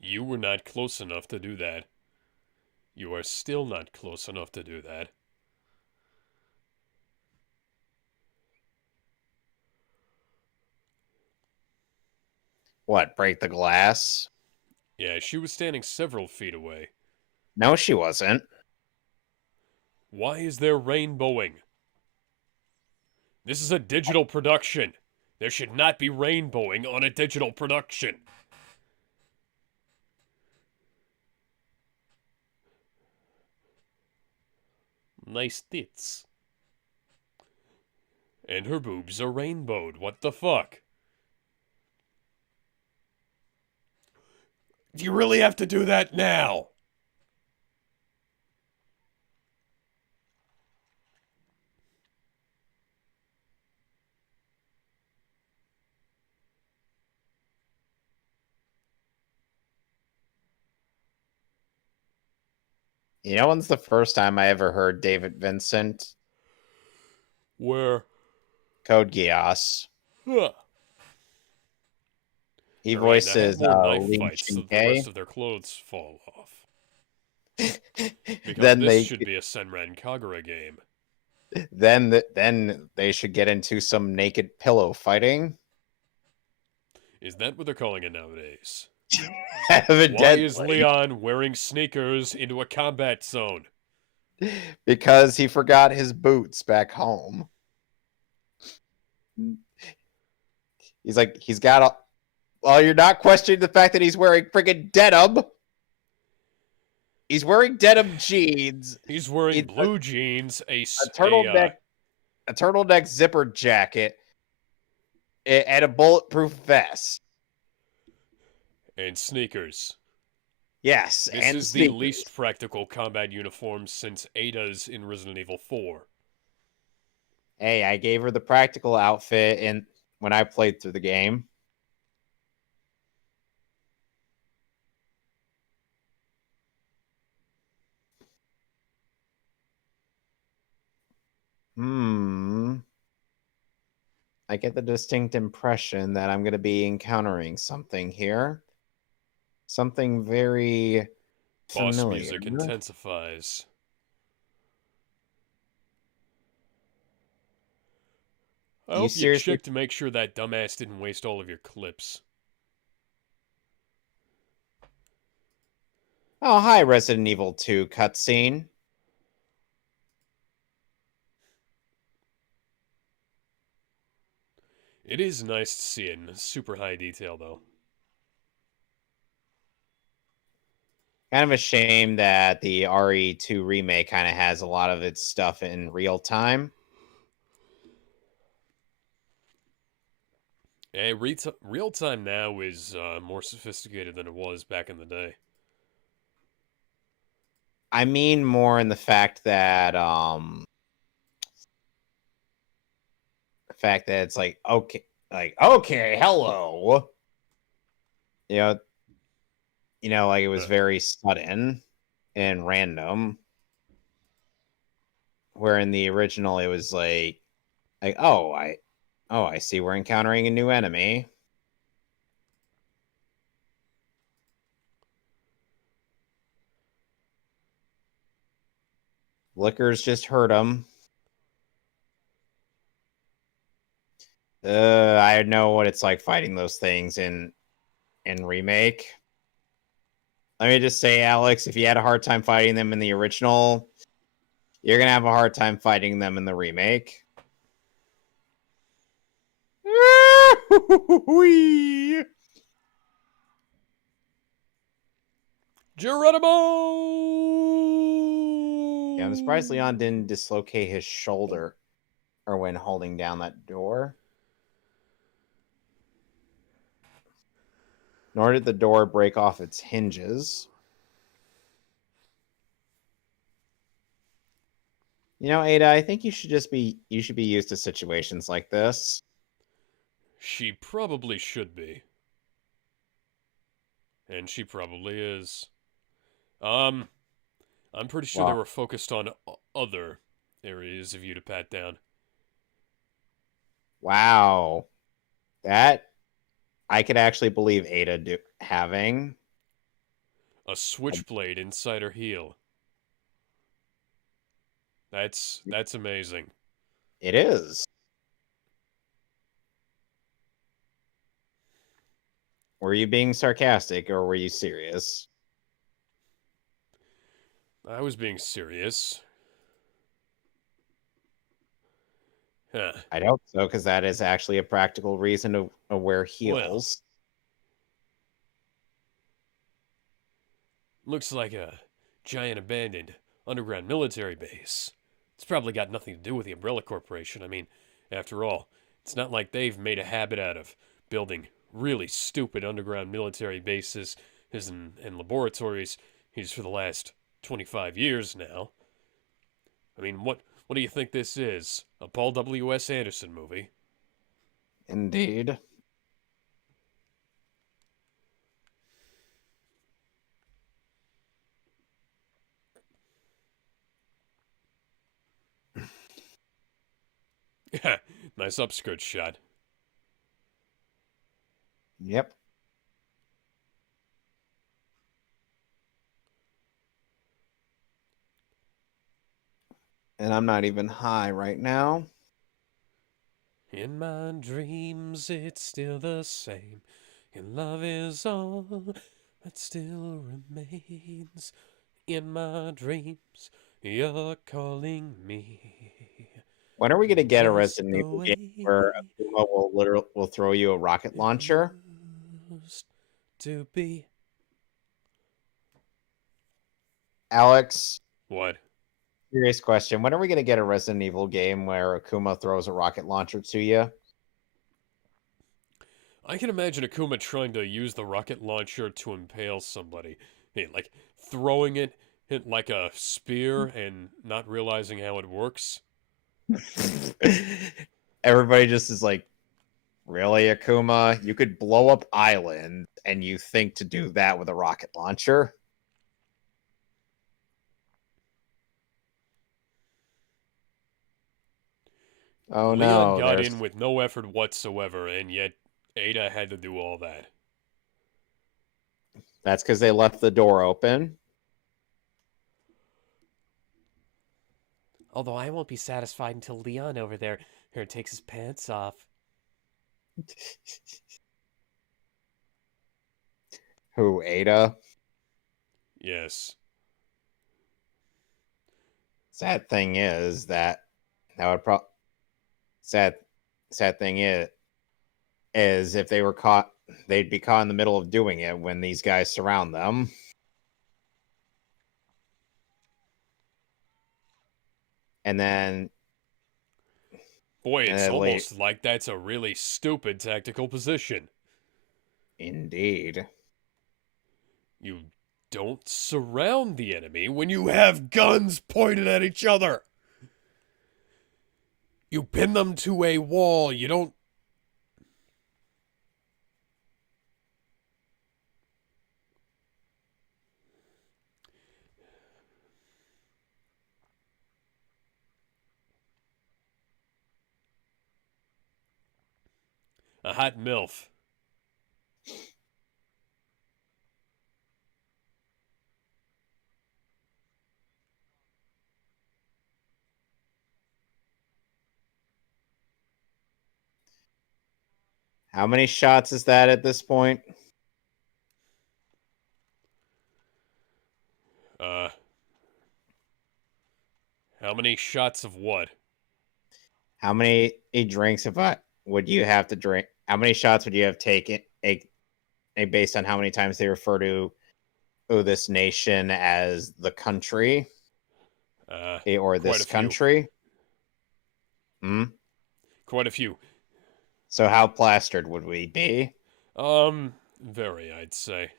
You were not close enough to do that. You are still not close enough to do that. What, break the glass? Yeah, she was standing several feet away. No, she wasn't. Why is there rainbowing? This is a digital production. There should not be rainbowing on a digital production. Nice tits. And her boobs are rainbowed. What the fuck? Do you really have to do that now? You know when's the first time I ever heard David Vincent? Where? Code Geass. Huh. He Alright, now have voices more knife Lee fights so that the Shinkai. rest of their clothes fall off. Because then this they should be a Senran Kagura game. then they should get into some naked pillow fighting. Is that what they're calling it nowadays? Evidently. Why is Leon wearing sneakers into a combat zone? Because he forgot his boots back home. He's got a... Well, you're not questioning the fact that he's wearing friggin' denim. He's wearing denim jeans. He's wearing blue jeans, a turtleneck zipper jacket, and a bulletproof vest. And sneakers. Yes, this and is sneakers. The least practical combat uniform since Ada's in Resident Evil 4. Hey, I gave her the practical outfit when I played through the game. I get the distinct impression that I'm going to be encountering something here. Something very Boss familiar. music intensifies. I hope you checked to make sure that dumbass didn't waste all of your clips. Oh, hi, Resident Evil 2 cutscene. It is nice to see it in super high detail, though. Kind of a shame that the RE2 remake kind of has a lot of its stuff in real time. Hey, real time now is more sophisticated than it was back in the day. I mean more in the fact that it's like okay, hello. You know, like it was very sudden and random. Where in the original it was like I see we're encountering a new enemy. Liquors just hurt him. I know what it's like fighting those things in remake. Let me just say, Alex, if you had a hard time fighting them in the original, you're gonna have a hard time fighting them in the remake. Geronimo! Yeah, I'm surprised Leon didn't dislocate his shoulder or when holding down that door. Nor did the door break off its hinges. You know, Ada, I think you should be used to situations like this. She probably should be. And she probably is. I'm pretty sure they were focused on other areas of you to pat down. Wow. That I could actually believe Ada having a switchblade inside her heel. That's amazing. It is. Were you being sarcastic or were you serious? I was being serious. Huh. I'd hope so, because that is actually a practical reason to wear heels. Well, looks like a giant abandoned underground military base. It's probably got nothing to do with the Umbrella Corporation. I mean, After all, it's not like they've made a habit out of building really stupid underground military bases and laboratories for the last 25 years now. I mean, what do you think this is? A Paul W.S. Anderson movie? Indeed. Yeah, nice upskirt shot. Yep. And I'm not even high right now. In my dreams, it's still the same. Your love is all that still remains. In my dreams, you're calling me. When are we going to get a Just Resident the Evil game way where Akuma will throw you a rocket it launcher? used to be. Alex, What? serious question. When are we going to get a Resident Evil game where Akuma throws a rocket launcher to you? I can imagine Akuma trying to use the rocket launcher to impale somebody. Hey, like throwing it like a spear and not realizing how it works. Everybody just is like, really, Akuma? You could blow up islands and you think to do that with a rocket launcher? Oh Leon no, got there's in with no effort whatsoever, and yet Ada had to do all that. that's because they left the door open. Although I won't be satisfied until Leon over there takes his pants off. Who, Ada? Yes. Sad thing is that would probably sad sad thing is if they were caught, they'd be caught in the middle of doing it when these guys surround them. And then Boy, and it's then late almost like that's a really stupid tactical position. indeed. You don't surround the enemy when you have guns pointed at each other. You pin them to a wall. You don't. A hot MILF. How many shots is that at this point? Uh, how many shots of what? How many drinks would you have to drink? How many shots would you have taken based on how many times they refer to this nation as the country or Quite this a few. country? Hmm? Quite a few. So how plastered would we be? Very, I'd say.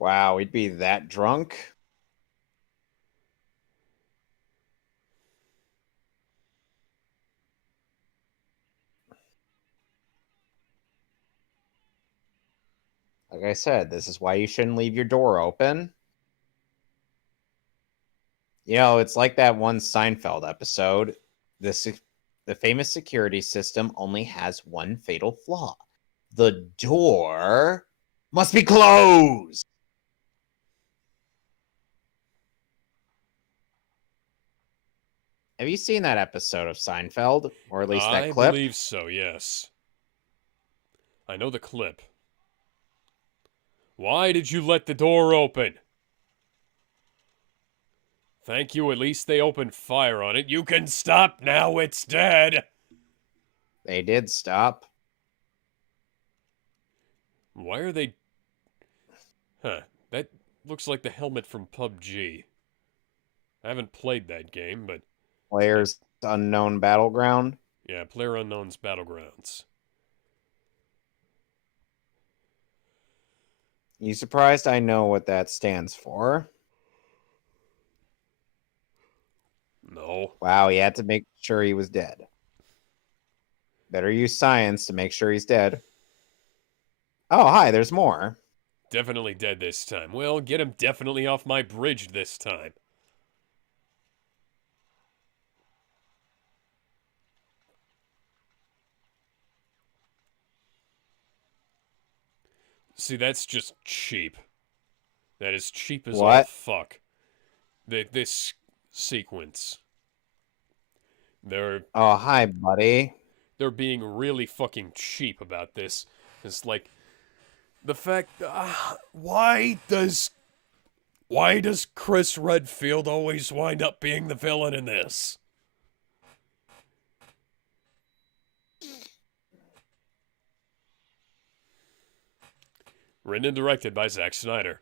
Wow, we'd be that drunk? Like I said, this is why you shouldn't leave your door open. You know, it's like that one Seinfeld episode. The famous security system only has one fatal flaw. The door must be closed. Have you seen that episode of Seinfeld? Or at least that I clip? believe so, yes. I know the clip. Why did you let the door open? Thank you, at least they opened fire on it. You can stop now, it's dead! They did stop. Why are they. Huh, that looks like the helmet from PUBG. I haven't played that game, but. I... Players Unknown Battleground. Yeah, PlayerUnknown's Battlegrounds. You surprised I know what that stands for? No. Wow, he had to make sure he was dead. Better use science to make sure he's dead. Oh, hi, there's more. Definitely dead this time. Well, get him definitely off my bridge this time. See, that's just cheap. That is cheap as all What? fuck. This sequence. They're Oh, hi, buddy. they're being really fucking cheap about this. It's like the fact why does Chris Redfield always wind up being the villain in this? Written and directed by Zack Snyder.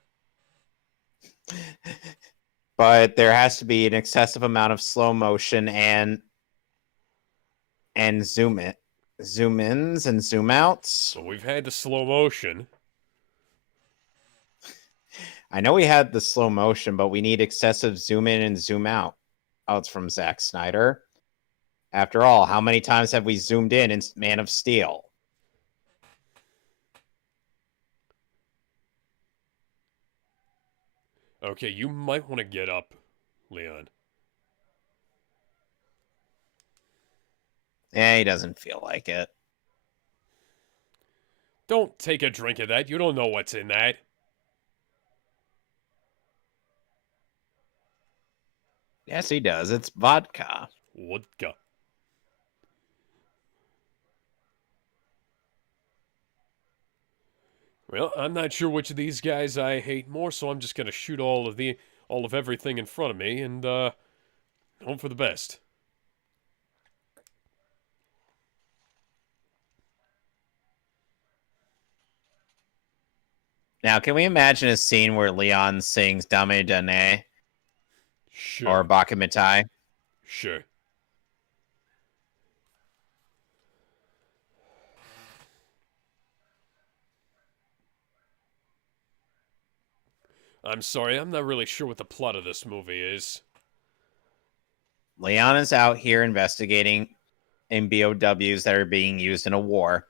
But there has to be an excessive amount of slow motion and zoom ins and zoom outs. So we've had the slow motion. I know we had the slow motion, but we need excessive zoom in and zoom out. Oh, it's from Zack Snyder. After all, how many times have we zoomed in Man of Steel? Okay, you might want to get up, Leon. He doesn't feel like it. Don't take a drink of that. You don't know what's in that. Yes, he does. It's vodka. Vodka. Well, I'm not sure which of these guys I hate more, so I'm just gonna shoot all of everything in front of me and hope for the best. Now, can we imagine a scene where Leon sings Damnation Sure. or Bakamitai? Sure. I'm sorry, I'm not really sure what the plot of this movie is. Leon is out here investigating MBOWs that are being used in a war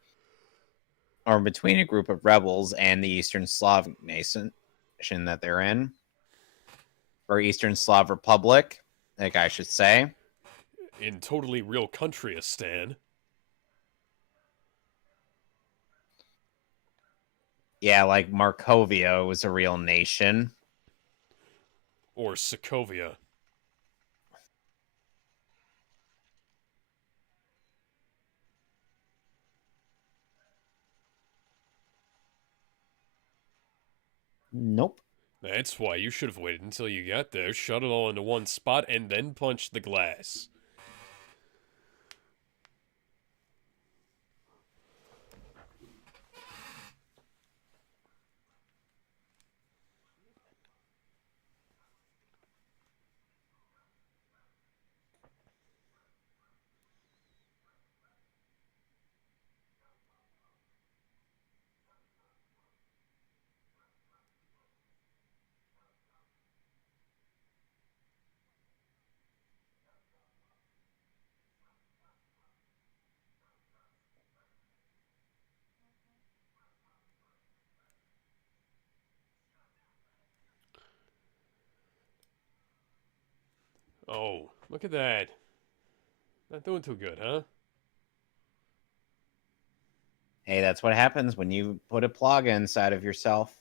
or between a group of rebels and the Eastern Slavic nation that they're in, or Eastern Slav Republic, like I should say. In totally real Countrystan. Yeah, like Markovia was a real nation. Or Sokovia. Nope. That's why you should have waited until you got there, shut it all into one spot, and then punched the glass. Oh, look at that. Not doing too good, huh? Hey, that's what happens when you put a plug inside of yourself.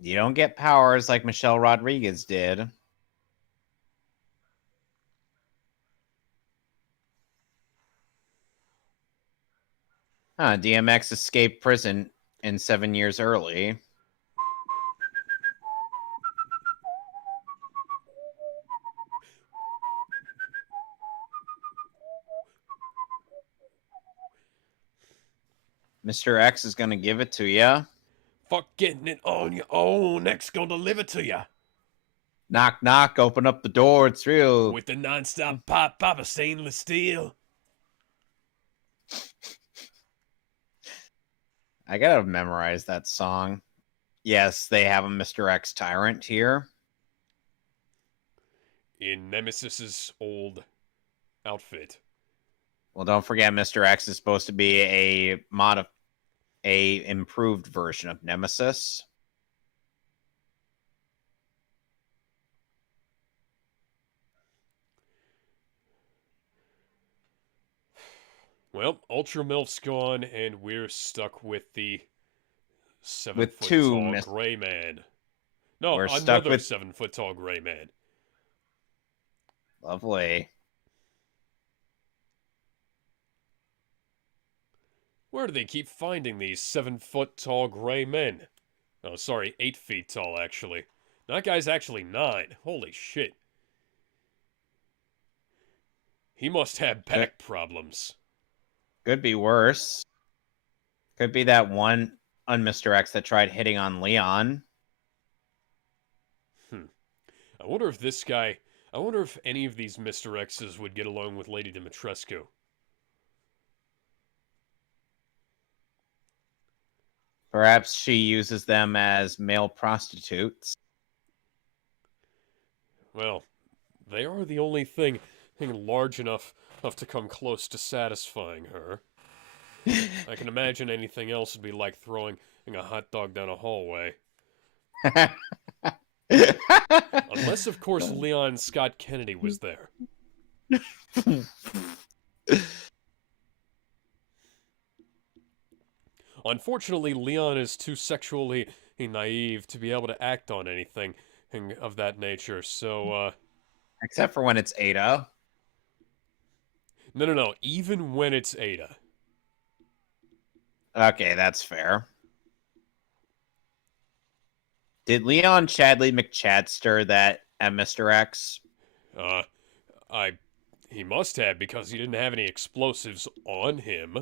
You don't get powers like Michelle Rodriguez did. DMX escaped prison in 7 years early. Mr. X is going to give it to you. Fuck getting it on your own. X gonna deliver to ya. Knock, knock, open up the door, it's real. With the non-stop pop of stainless steel. I gotta memorize that song. Yes, they have a Mr. X Tyrant here. In Nemesis's old outfit. Well, don't forget, Mr. X is supposed to be a improved version of Nemesis. Well, Ultra Milf's gone, and we're stuck with the With two, 7-foot-tall gray man. No, we're stuck another with 7-foot-tall gray man. lovely. Where do they keep finding these 7-foot-tall gray men? Oh, sorry, 8 feet tall, actually. That guy's actually 9. Holy shit. He must have back problems. Could be worse. Could be that one on Mr. X that tried hitting on Leon. I wonder if this guy... I wonder if any of these Mr. X's would get along with Lady Dimitrescu. Perhaps she uses them as male prostitutes. Well, they are the only thing large enough to come close to satisfying her. I can imagine anything else would be like throwing a hot dog down a hallway. Unless, of course, Leon Scott Kennedy was there. Unfortunately, Leon is too sexually naive to be able to act on anything of that nature, so, Except for when it's Ada. No, even when it's Ada. Okay, that's fair. Did Leon Chadley McChadster that at Mr. X? He must have, because he didn't have any explosives on him.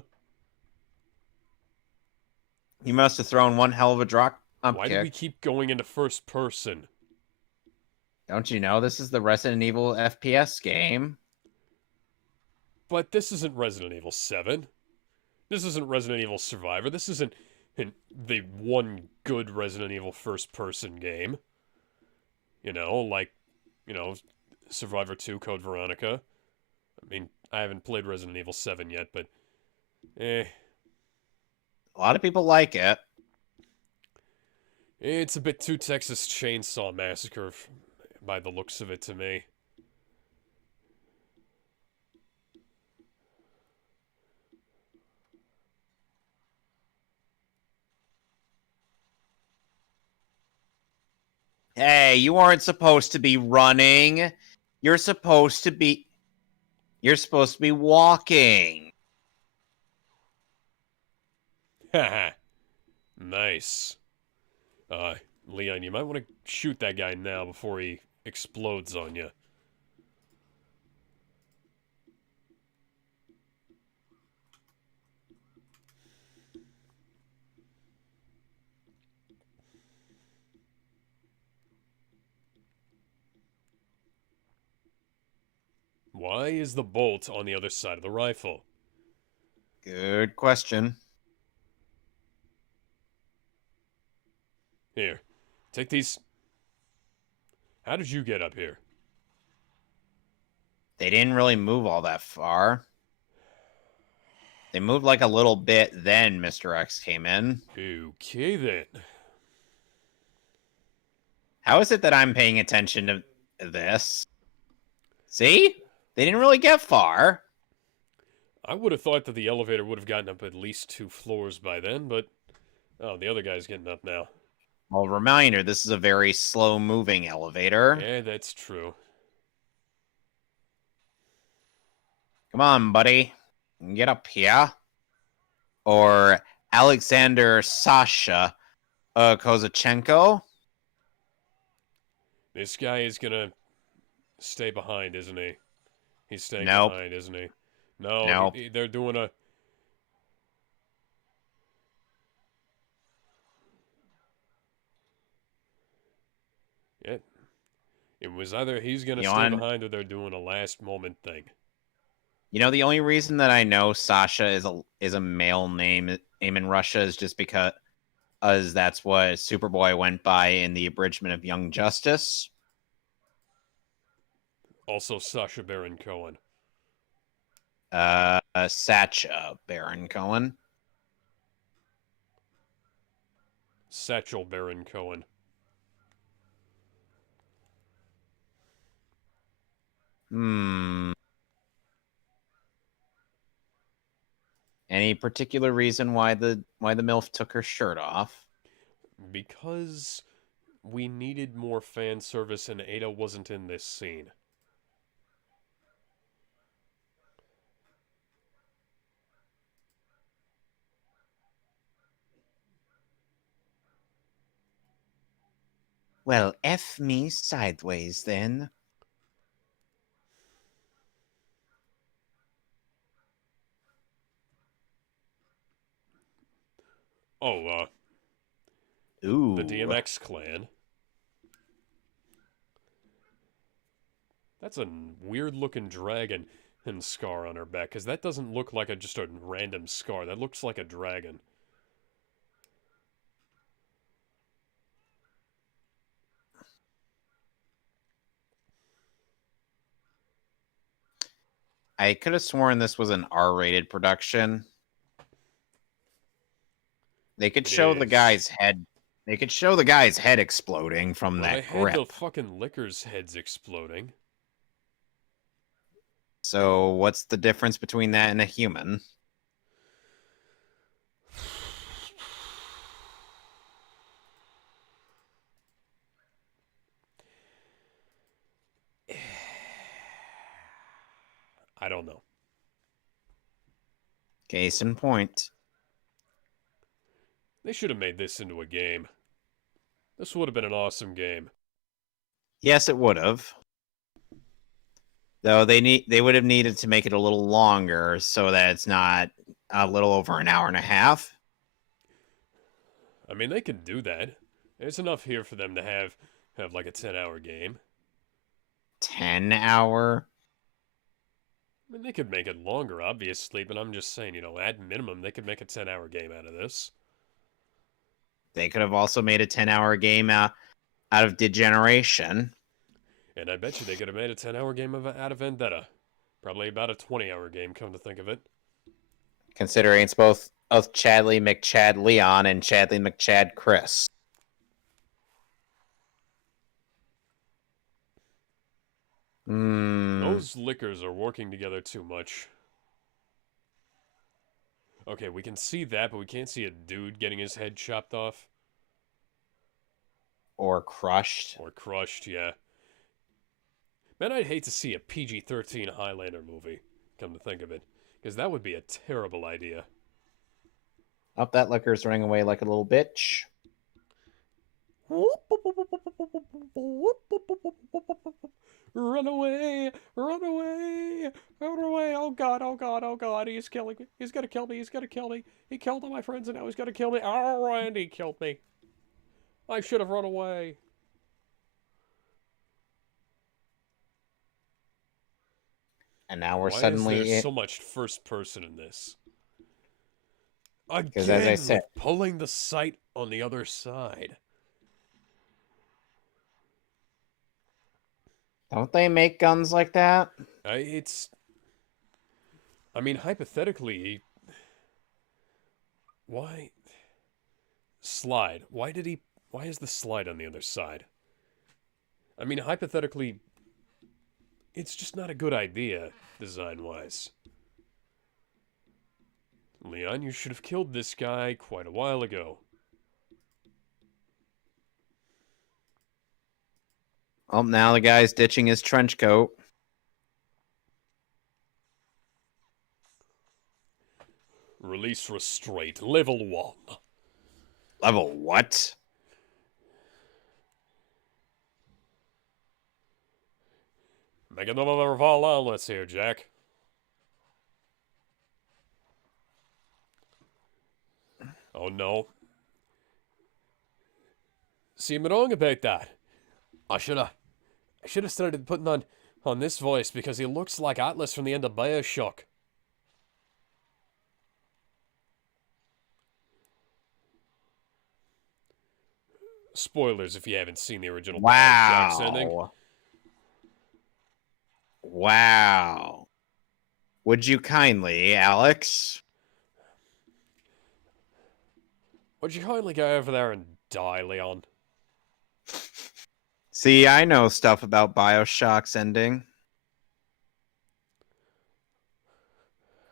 He must have thrown one hell of a drop Why kick. do we keep going into first person? Don't you know this is the Resident Evil FPS game? But this isn't Resident Evil 7. This isn't Resident Evil Survivor. This isn't the one good Resident Evil first-person game. You know, like, Survivor 2 Code Veronica. I mean, I haven't played Resident Evil 7 yet, but A lot of people like it. It's a bit too Texas Chainsaw Massacre by the looks of it to me. Hey, you aren't supposed to be running. You're supposed to be walking. Haha. Nice. Leon, you might want to shoot that guy now before he explodes on you. Why is the bolt on the other side of the rifle? Good question. Here, take these. How did you get up here? They didn't really move all that far. They moved like a little bit, then Mr. X came in. Okay, then. How is it that I'm paying attention to this? See? They didn't really get far. I would have thought that the elevator would have gotten up at least 2 floors by then, but... Oh, the other guy's getting up now. Well, reminder, this is a very slow-moving elevator. Yeah, that's true. Come on, buddy. Get up here. Or Alexander Sasha Kozachenko. This guy is gonna stay behind, isn't he? He's staying Nope. behind, isn't he? No, Nope. they're doing a... It was either he's gonna You know, stay behind or they're doing a last moment thing. the only reason that I know Sasha is a male name in Russia is just because that's what Superboy went by in the abridgment of Young Justice. Also, Sacha Baron Cohen. Sacha Baron Cohen. Satchel Baron Cohen. Any particular reason why the MILF took her shirt off? Because we needed more fan service and Ada wasn't in this scene. Well, F me sideways then. Oh, Ooh. the DMX clan. That's a weird looking dragon and scar on her back, because that doesn't look like just a random scar. That looks like a dragon. I could have sworn this was an R-rated production. They could show the guy's head. They could show the guy's head exploding from that grip. They had the fucking lickers' heads exploding. So what's the difference between that and a human? I don't know. Case in point. They should have made this into a game. This would have been an awesome game. Yes, it would have. Though they would have needed to make it a little longer so that it's not a little over an hour and a half. I mean, they can do that. There's enough here for them to have like a 10-hour game. 10-hour? I mean, they could make it longer, obviously, but I'm just saying, at minimum, they could make a 10-hour game out of this. They could have also made a 10-hour game out of Degeneration. And I bet you they could have made a 10-hour game out of Vendetta. Probably about a 20-hour game, come to think of it. Considering it's both of Chadley McChad Leon and Chadley McChad Chris. Those liquors are working together too much. Okay, we can see that, but we can't see a dude getting his head chopped off. Or crushed. Or crushed, yeah. Man, I'd hate to see a PG-13 Highlander movie, come to think of it. Because that would be a terrible idea. Oh, that liquor's running away like a little bitch. Run away! Run away! Run away! Oh god, oh god, oh god, he's killing me. He's gonna kill me, he's gonna kill me. He killed all my friends and now he's gonna kill me. Oh, Randy killed me. I should have run away. And now we're Why suddenly... is there so much first person in this? Because as I said... pulling the sight on the other side. Don't they make guns like that? I mean, hypothetically... Why... Slide. Why is the slide on the other side? I mean, hypothetically... It's just not a good idea, design-wise. Leon, you should have killed this guy quite a while ago. Oh, now the guy's ditching his trench coat. Release restraint, level 1. Level what? Make another violence here, Jack. Oh no. See, I'm wrong about that. I should have started putting on this voice because he looks like Atlas from the end of BioShock. Spoilers if you haven't seen the original BioShock sending. Wow. Would you kindly, Alex? Would you kindly go over there and die, Leon? See, I know stuff about BioShock's ending.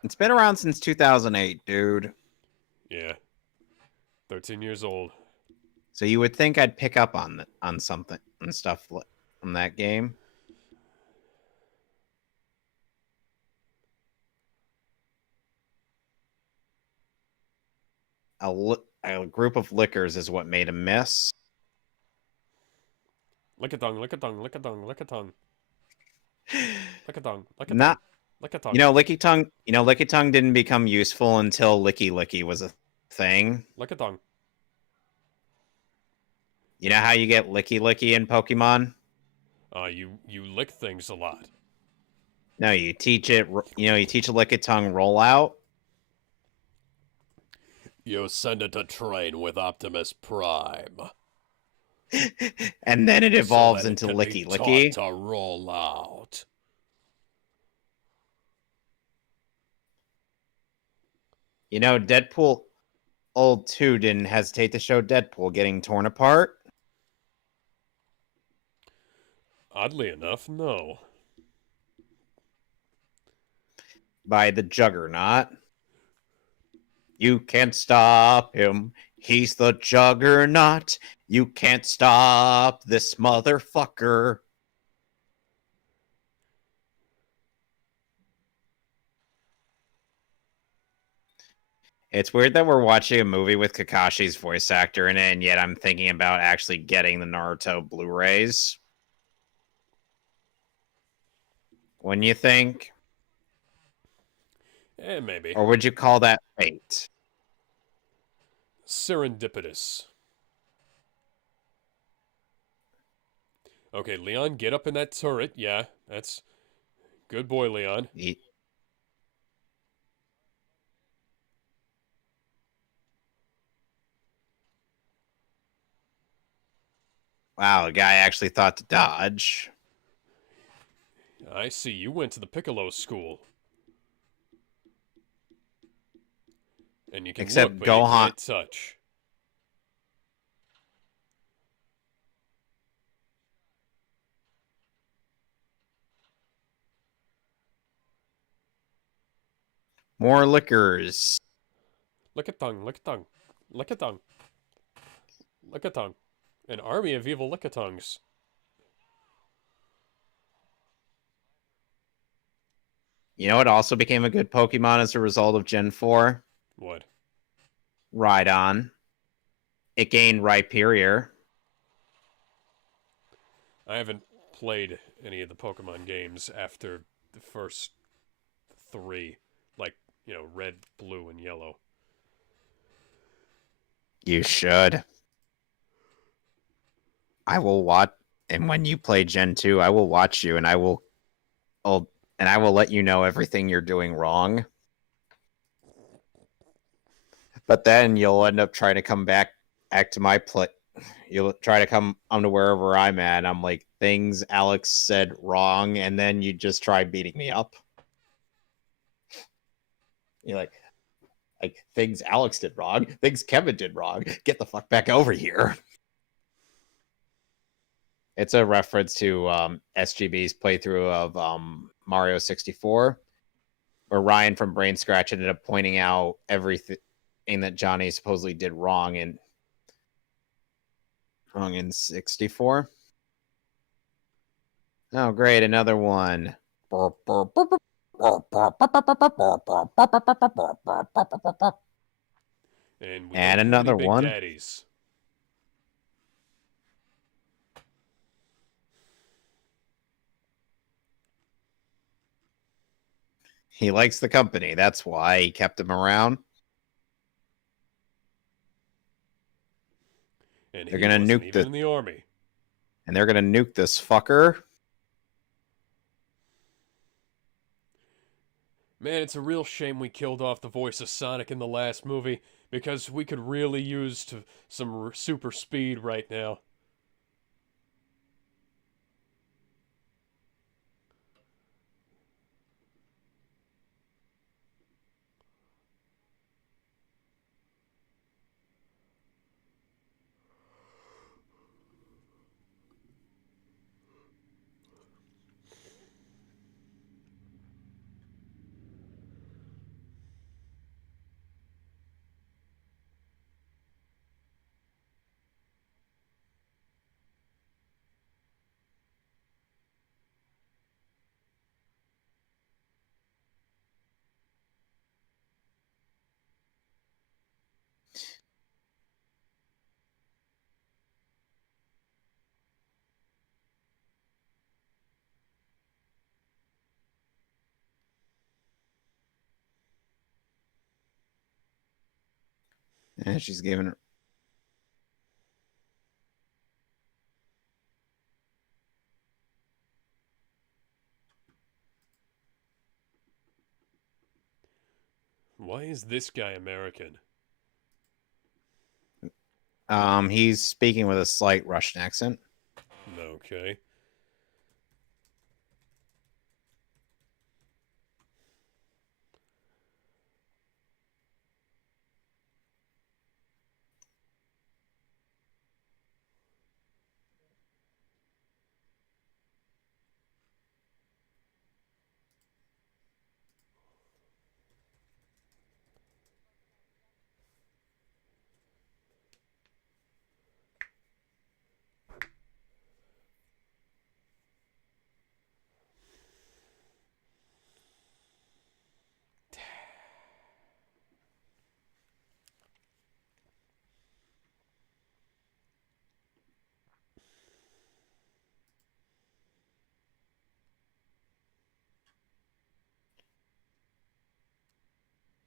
It's been around since 2008, dude. Yeah. 13 years old. So you would think I'd pick up on something and stuff from that game. A group of lickers is what made him miss. Lick-a-tongue, lick-a-tongue, lick-a-tongue, lick-a-tongue. Lick-a-tongue, lick-a-tongue, Not, lick-a-tongue. Licky Tongue didn't become useful until Licky Licky was a thing. Lick-a-tongue. You know how you get Licky Licky in Pokemon? You lick things a lot. No, you teach it. You teach a Licky Tongue rollout. You send it to train with Optimus Prime. And then it evolves into Licky Licky. To roll out. You know, Deadpool Old 2 didn't hesitate to show Deadpool getting torn apart. Oddly enough, no. By the Juggernaut. You can't stop him. He's the Juggernaut. You can't stop this motherfucker. It's weird that we're watching a movie with Kakashi's voice actor in it, and yet I'm thinking about actually getting the Naruto Blu-rays. Wouldn't you think? Maybe. Or would you call that fate? Serendipitous. Okay, Leon, get up in that turret. Yeah, that's... Good boy, Leon. Wow, a guy actually thought to dodge. I see, you went to the Piccolo school. And you can Except look, but Gohan... you can't touch. More liquors. Lick-a-tongue, lick-a-tongue, lick-a-tongue, lick-a-tongue. An army of evil lick-a-tongues. You know what also became a good Pokemon as a result of Gen 4? What? Rhydon. It gained Rhyperior. I haven't played any of the Pokemon games after the first 3. Like, red, blue, and yellow. You should. I will watch, and when you play Gen 2, I will watch you, and I will let you know everything you're doing wrong. But then you'll end up trying to come back to my play. You'll try to come to wherever I'm at. And I'm like, things Alex said wrong, and then you just try beating me up. You're like things Alex did wrong, things Kevin did wrong. Get the fuck back over here. It's a reference to SGB's playthrough of Mario 64, where Ryan from Brain Scratch ended up pointing out everything that Johnny supposedly did wrong in 64. Oh, great, another one. And another one. Daddies. He likes the company. That's why he kept him around. And they're gonna nuke even in the army. And they're gonna nuke this fucker. Man, it's a real shame we killed off the voice of Sonic in the last movie, because we could really use some super speed right now. And she's giving her. Why is this guy American? He's speaking with a slight Russian accent. Okay.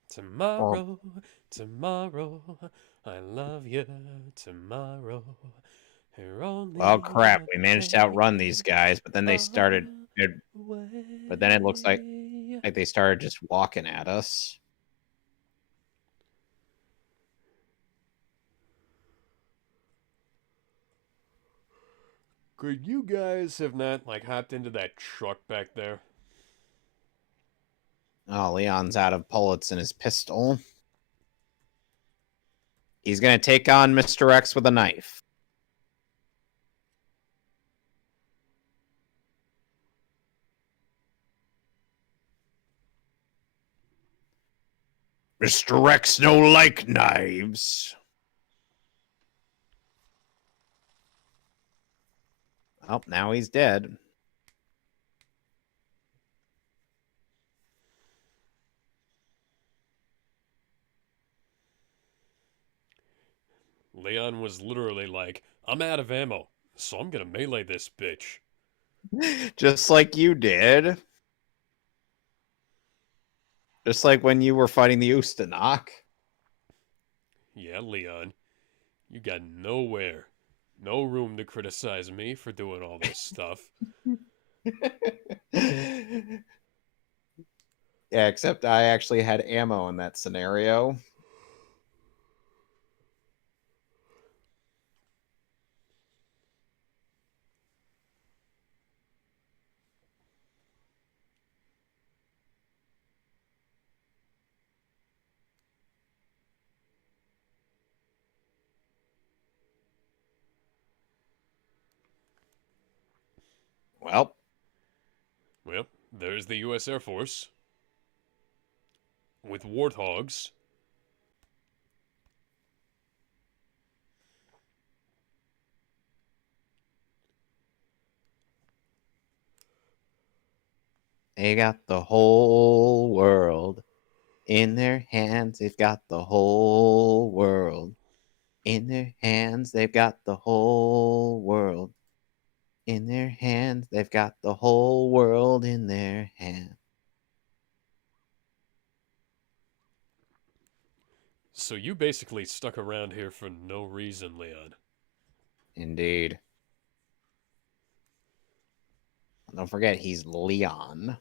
Tomorrow, tomorrow, I love you. Tomorrow, you're Well, only crap. a We managed to day outrun these guys, but then they started. But then it looks like away. they started just walking at us. Could you guys have not, like, hopped into that truck back there? Oh, Leon's out of bullets in his pistol. He's going to take on Mr. X with a knife. Mr. X no like knives. Oh, now he's dead. Leon was literally like, I'm out of ammo, so I'm gonna melee this bitch. Just like you did. Just like when you were fighting the Ustanok. Yeah, Leon, you got nowhere. No room to criticize me for doing all this stuff. Yeah, except I actually had ammo in that scenario. Well, Well, there's the US Air Force. With warthogs. they got the whole world in their hands. They've got the whole world in their hands. They've got the whole world in their hands. They've got the whole world in their hands. So you basically stuck around here for no reason, Leon. Indeed. Don't forget, he's Leon.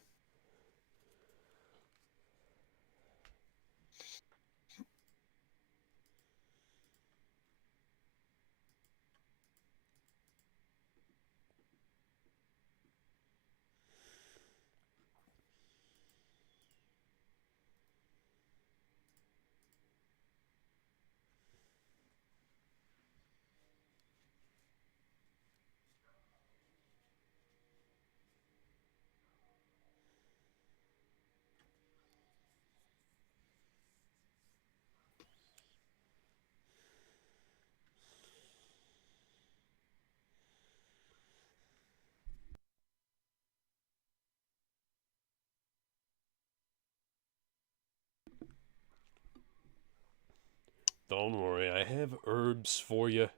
Don't worry, I have herbs for you.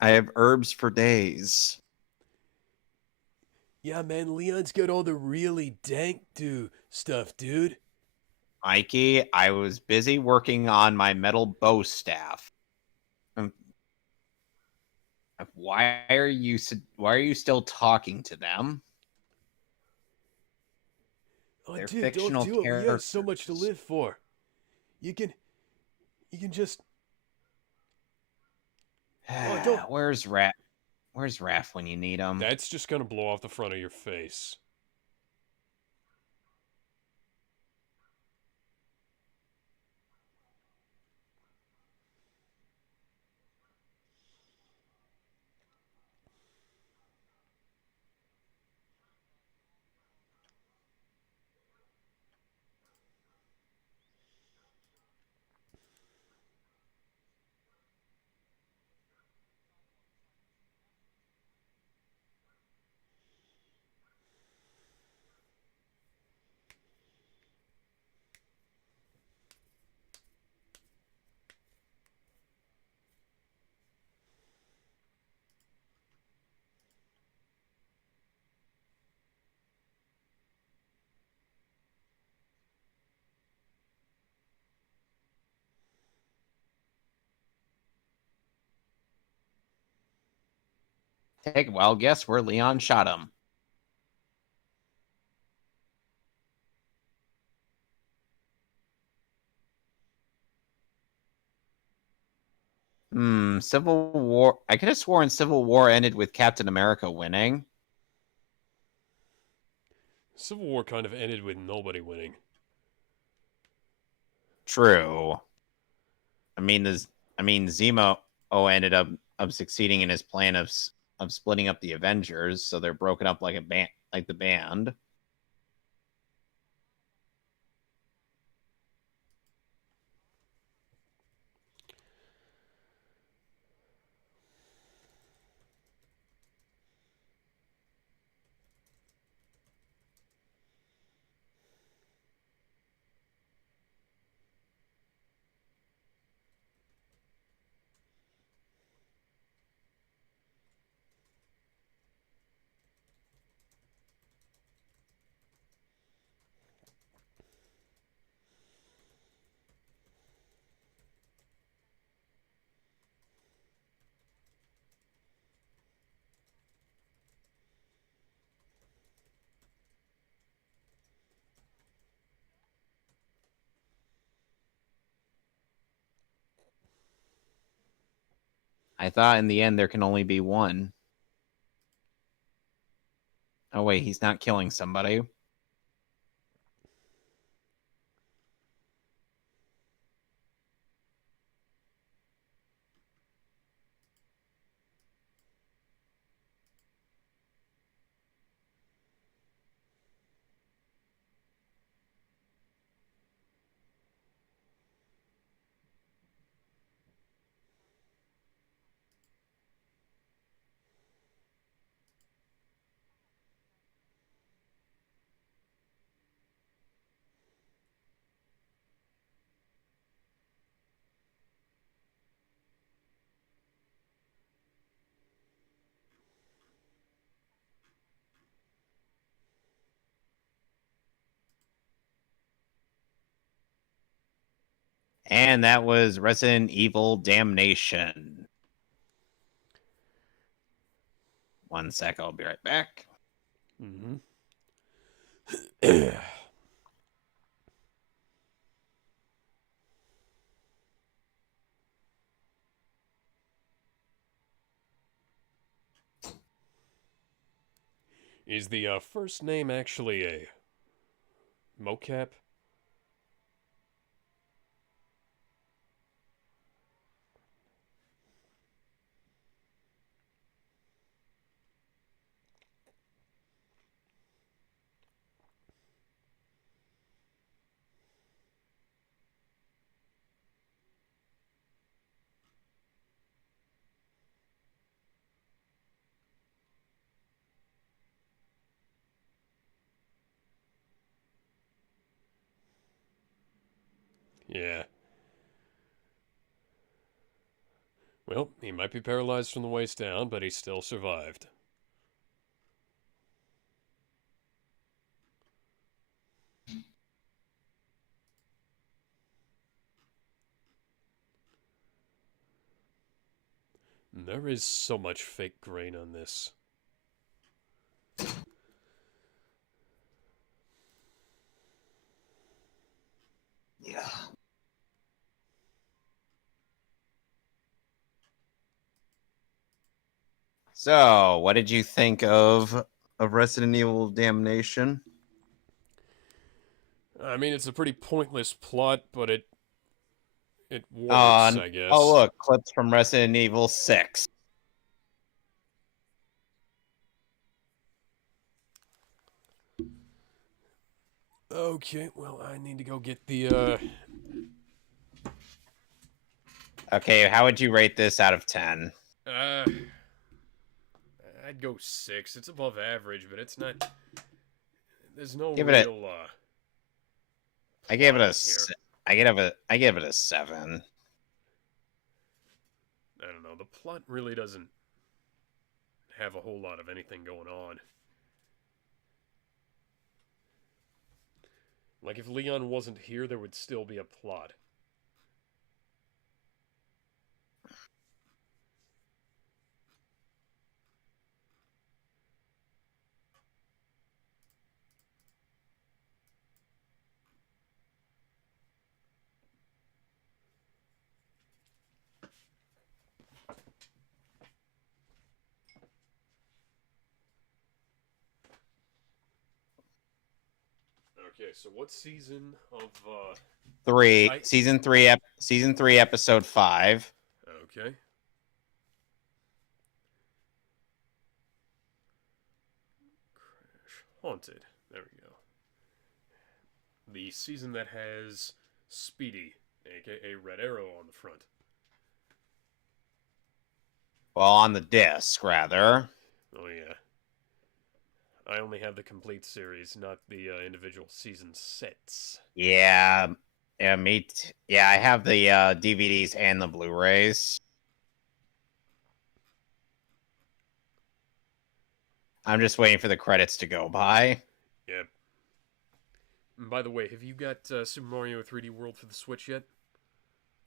I have herbs for days. Yeah, man, Leon's got all the really dank stuff, dude. Mikey, I was busy working on my metal bow staff. Um, why are you still talking to them? Oh, They're dude, don't fictional do it. You have so much to characters. live for. You can, you can just. Oh, don't. Where's Raph? Where's Raph when you need him? That's just gonna blow off the front of your face. Take well, guess where Leon shot him. Civil War. I could have sworn Civil War ended with Captain America winning. Civil War kind of ended with nobody winning. True. Zemo ended up succeeding in his plan of splitting up the Avengers, so they're broken up like a band, like the band. I thought in the end there can only be one. Oh wait, he's not killing somebody. And that was Resident Evil Damnation. 1 sec, I'll be right back. Mm-hmm. Is the first name actually a mocap? Yeah. Well, he might be paralyzed from the waist down, but he still survived. There is so much fake grain on this. Yeah. So, what did you think of Resident Evil Damnation? I mean, it's a pretty pointless plot, but it works, I Oh, guess. look, clips from Resident Evil 6. Okay, well, I need to go get the, Okay, how would you rate this out of 10? uh... I'd go 6. It's above average, but it's not... There's no Give it a. real, I gave it plot a. here. I give it a 7. I don't know, the plot really doesn't have a whole lot of anything going on. Like, if Leon wasn't here, there would still be a plot. Okay, so what season of, Season 3, episode 5. Okay. Crash. Haunted. There we go. The season that has Speedy, aka Red Arrow, on the front. Well, on the disc, rather. Oh, yeah. I only have the complete series, not the individual season sets. Yeah, yeah, I have the DVDs and the Blu-rays. I'm just waiting for the credits to go by. Yep. And by the way, have you got Super Mario 3D World for the Switch yet?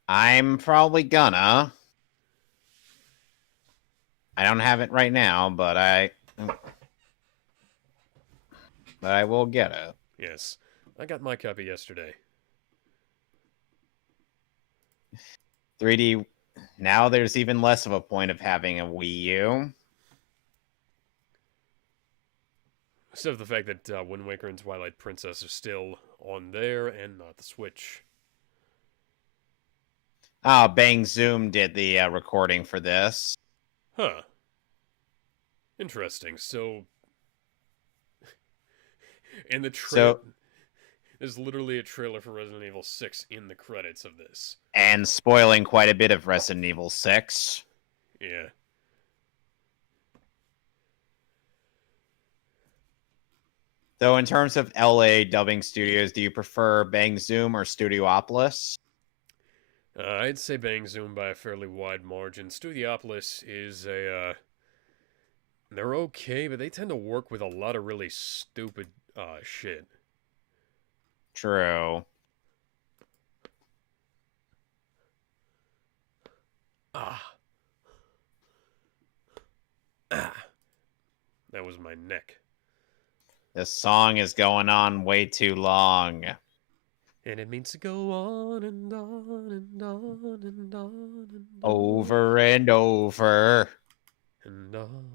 I'm probably gonna. I don't have it right now, but I will get it. Yes. I got my copy yesterday. 3D. Now there's even less of a point of having a Wii U. Except for the fact that Wind Waker and Twilight Princess are still on there and not the Switch. Oh, Bang Zoom did the recording for this. Huh. Interesting. So, in the So, there's literally a trailer for Resident Evil 6 in the credits of this. and spoiling quite a bit of Resident Evil 6. Yeah. So, in terms of LA dubbing studios, do you prefer Bang Zoom or Studiopolis? I'd say Bang Zoom by a fairly wide margin. Studiopolis is a, they're okay, but they tend to work with a lot of really stupid, shit. True. Ah. Ah. That was my neck. This song is going on way too long. And it means to go on and on and on and on and Over and over. and on.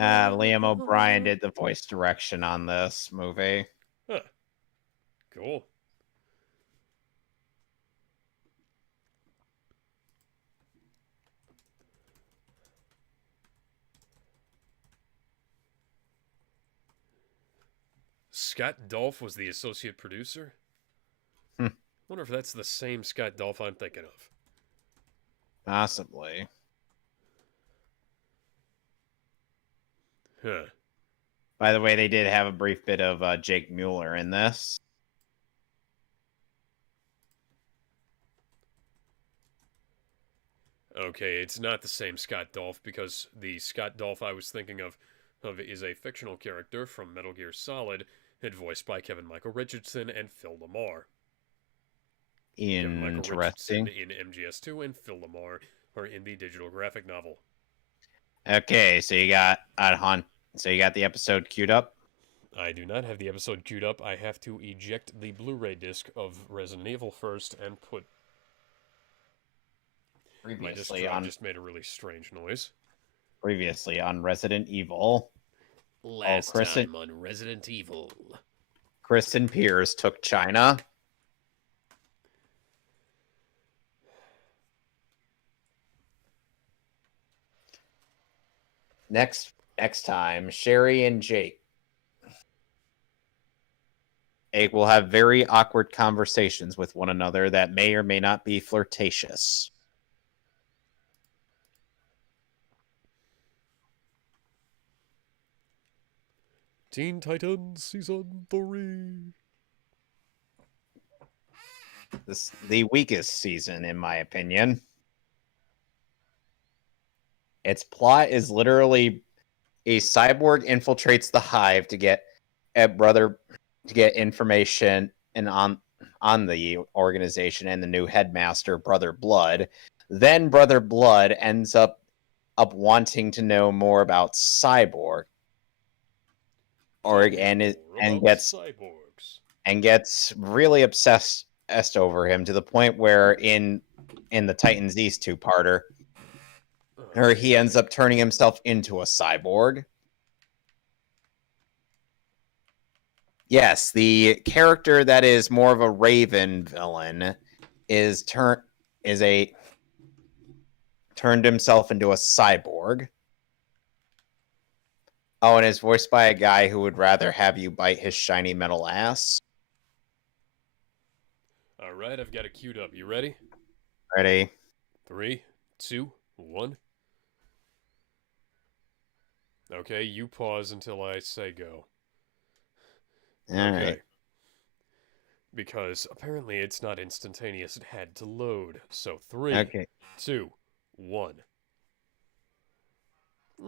Liam O'Brien did the voice direction on this movie. Huh. Cool. Scott Dolph was the associate producer? Hmm. Wonder if that's the same Scott Dolph I'm thinking of. Possibly. Huh. By the way, they did have a brief bit of Jake Mueller in this. Okay, it's not the same Scott Dolph, because the Scott Dolph I was thinking of is a fictional character from Metal Gear Solid, and voiced by Kevin Michael Richardson and Phil LaMarr. Kevin Michael Richardson Interesting. in MGS2 and Phil LaMarr are in the digital graphic novel. Okay, so you got so you got the episode queued up. I do not have the episode queued up. I have to eject the Blu-ray disc of Resident Evil first and put... My disc drive just made a really strange noise. Previously on Resident Evil. Last time on Resident Evil. Kristen Pierce took China. Next time, Sherry and Jake will have very awkward conversations with one another that may or may not be flirtatious. Teen Titans Season 3. This the weakest season, in my opinion. Its plot is literally a cyborg infiltrates the hive to get information and on the organization and the new headmaster, Brother Blood. Then Brother Blood ends up wanting to know more about Cyborg. And gets really obsessed over him to the point where in the Titans East two-parter, he ends up turning himself into a cyborg. Yes, the character that is more of a Raven villain turned himself into a cyborg. Oh, and is voiced by a guy who would rather have you bite his shiny metal ass. All right, I've got it queued up. You ready? Ready. 3, 2, 1. Okay, you pause until I say go. All right. Because apparently it's not instantaneous. It had to load. So 3, 2, 1.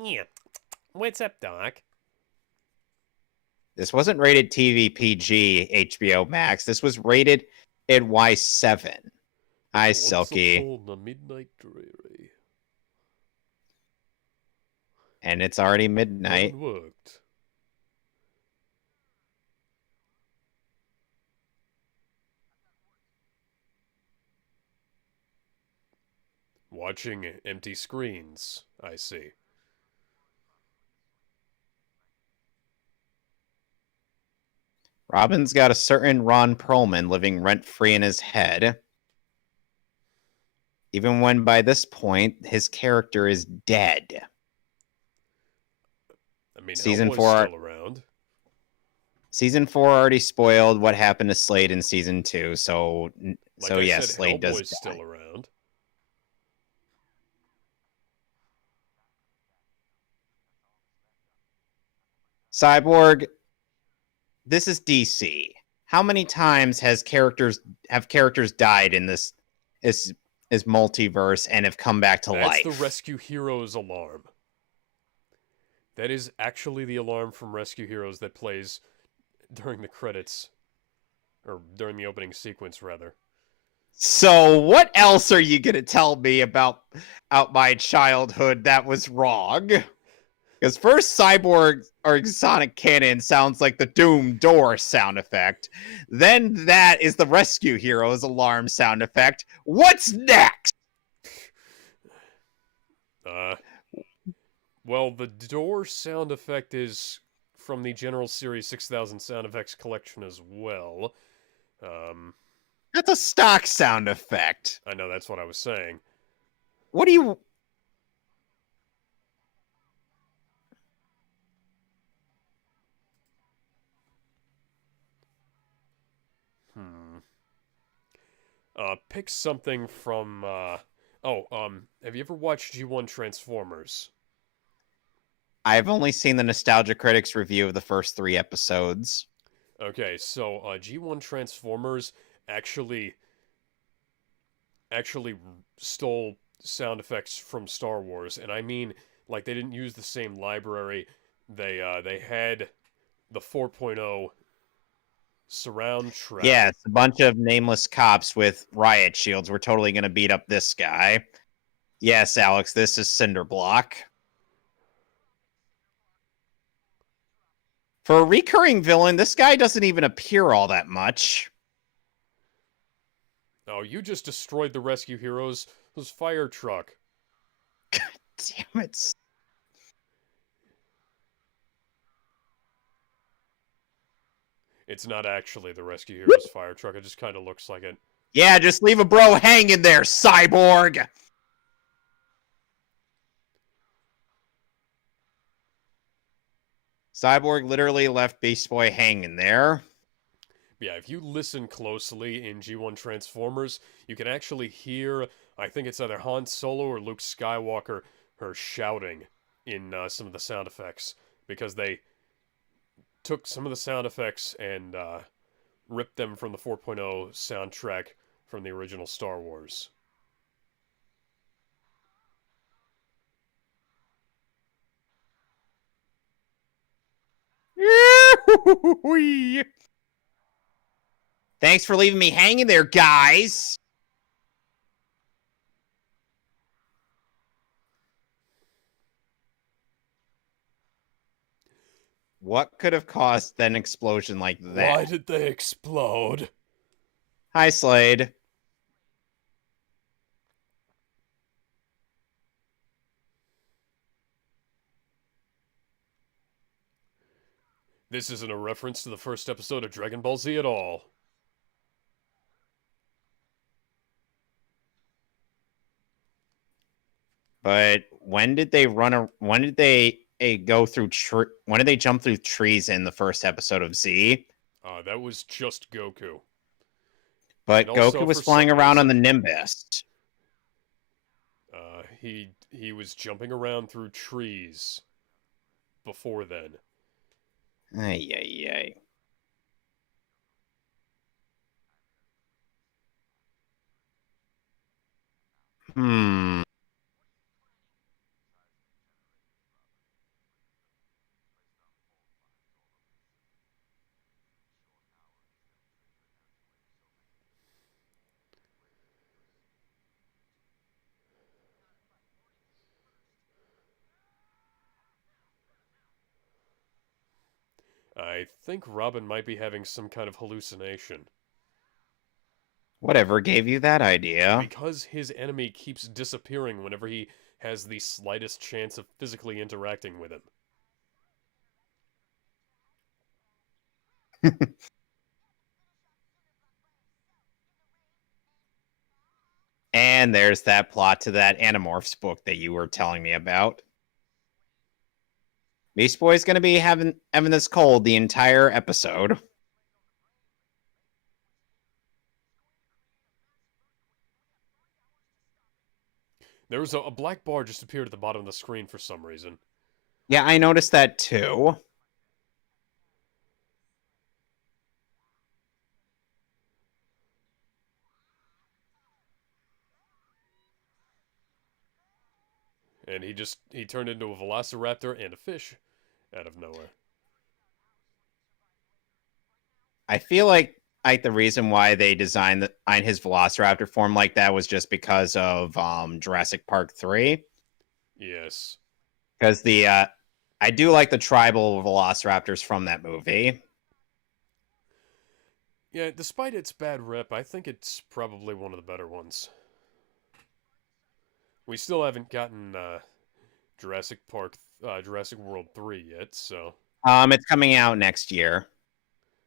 Yeah. What's up, Doc? This wasn't rated TV PG HBO Max. This was rated NY7. Hi, Silky. Midnight dreary. And it's already midnight. Worked. Watching empty screens, I see. Robin's got a certain Ron Perlman living rent-free in his head. Even when by this point, his character is dead. I mean, Season 4 still around. Season 4 already spoiled what happened to Slade in Season 2, so yes, Slade does die. Still around. Cyborg, this is DC. How many times have characters died in this multiverse and have come back to life? That's the Rescue Heroes alarm. That is actually the alarm from Rescue Heroes that plays during the credits. Or during the opening sequence, rather. So what else are you going to tell me about my childhood that was wrong? Because first Cyborg or Sonic Cannon sounds like the Doom door sound effect. Then that is the Rescue Heroes alarm sound effect. What's next? Well, the door sound effect is from the General Series 6000 sound effects collection as well. That's a stock sound effect. I know, that's what I was saying. What do you... Pick something from, have you ever watched G1 Transformers? I've only seen the Nostalgia Critics review of the first 3 episodes. Okay, so, G1 Transformers actually stole sound effects from Star Wars, and I mean, like, they didn't use the same library. They had the 4.0 surround track. Yeah, it's a bunch of nameless cops with riot shields. We're totally going to beat up this guy. Yes, Alex, this is Cinderblock. For a recurring villain, this guy doesn't even appear all that much. Oh, you just destroyed the rescue heroes' fire truck. Damn it. It's not actually the rescue heroes' fire truck. It just kind of looks like it. Yeah, just leave a bro hanging there, Cyborg. Cyborg literally left Beast Boy hanging there. Yeah, if you listen closely in G1 Transformers, you can actually hear, I think it's either Han Solo or Luke Skywalker, her shouting in some of the sound effects, because they took some of the sound effects and ripped them from the 4.0 soundtrack from the original Star Wars. Thanks for leaving me hanging there, guys. What could have caused an explosion like that? Why did they explode? Hi, Slade. This isn't a reference to the first episode of Dragon Ball Z at all. But when did they when did they go through? When did they jump through trees in the first episode of Z? That was just Goku. But And also, Goku was for flying some around on the reason, Nimbus. He was jumping around through trees before then. Ay, ay, ay. Hmm. I think Robin might be having some kind of hallucination. Whatever gave you that idea? Because his enemy keeps disappearing whenever he has the slightest chance of physically interacting with him. And there's that plot to that Animorphs book that you were telling me about. Beast Boy's gonna be having this cold the entire episode. There was a black bar just appeared at the bottom of the screen for some reason. Yeah, I noticed that too. And he turned into a velociraptor and a fish out of nowhere. I feel like the reason why they designed his Velociraptor form like that was just because of Jurassic Park 3. Yes. Because I do like the tribal Velociraptors from that movie. Yeah, despite its bad rep, I think it's probably one of the better ones. We still haven't gotten Jurassic World 3 yet, so... It's coming out next year.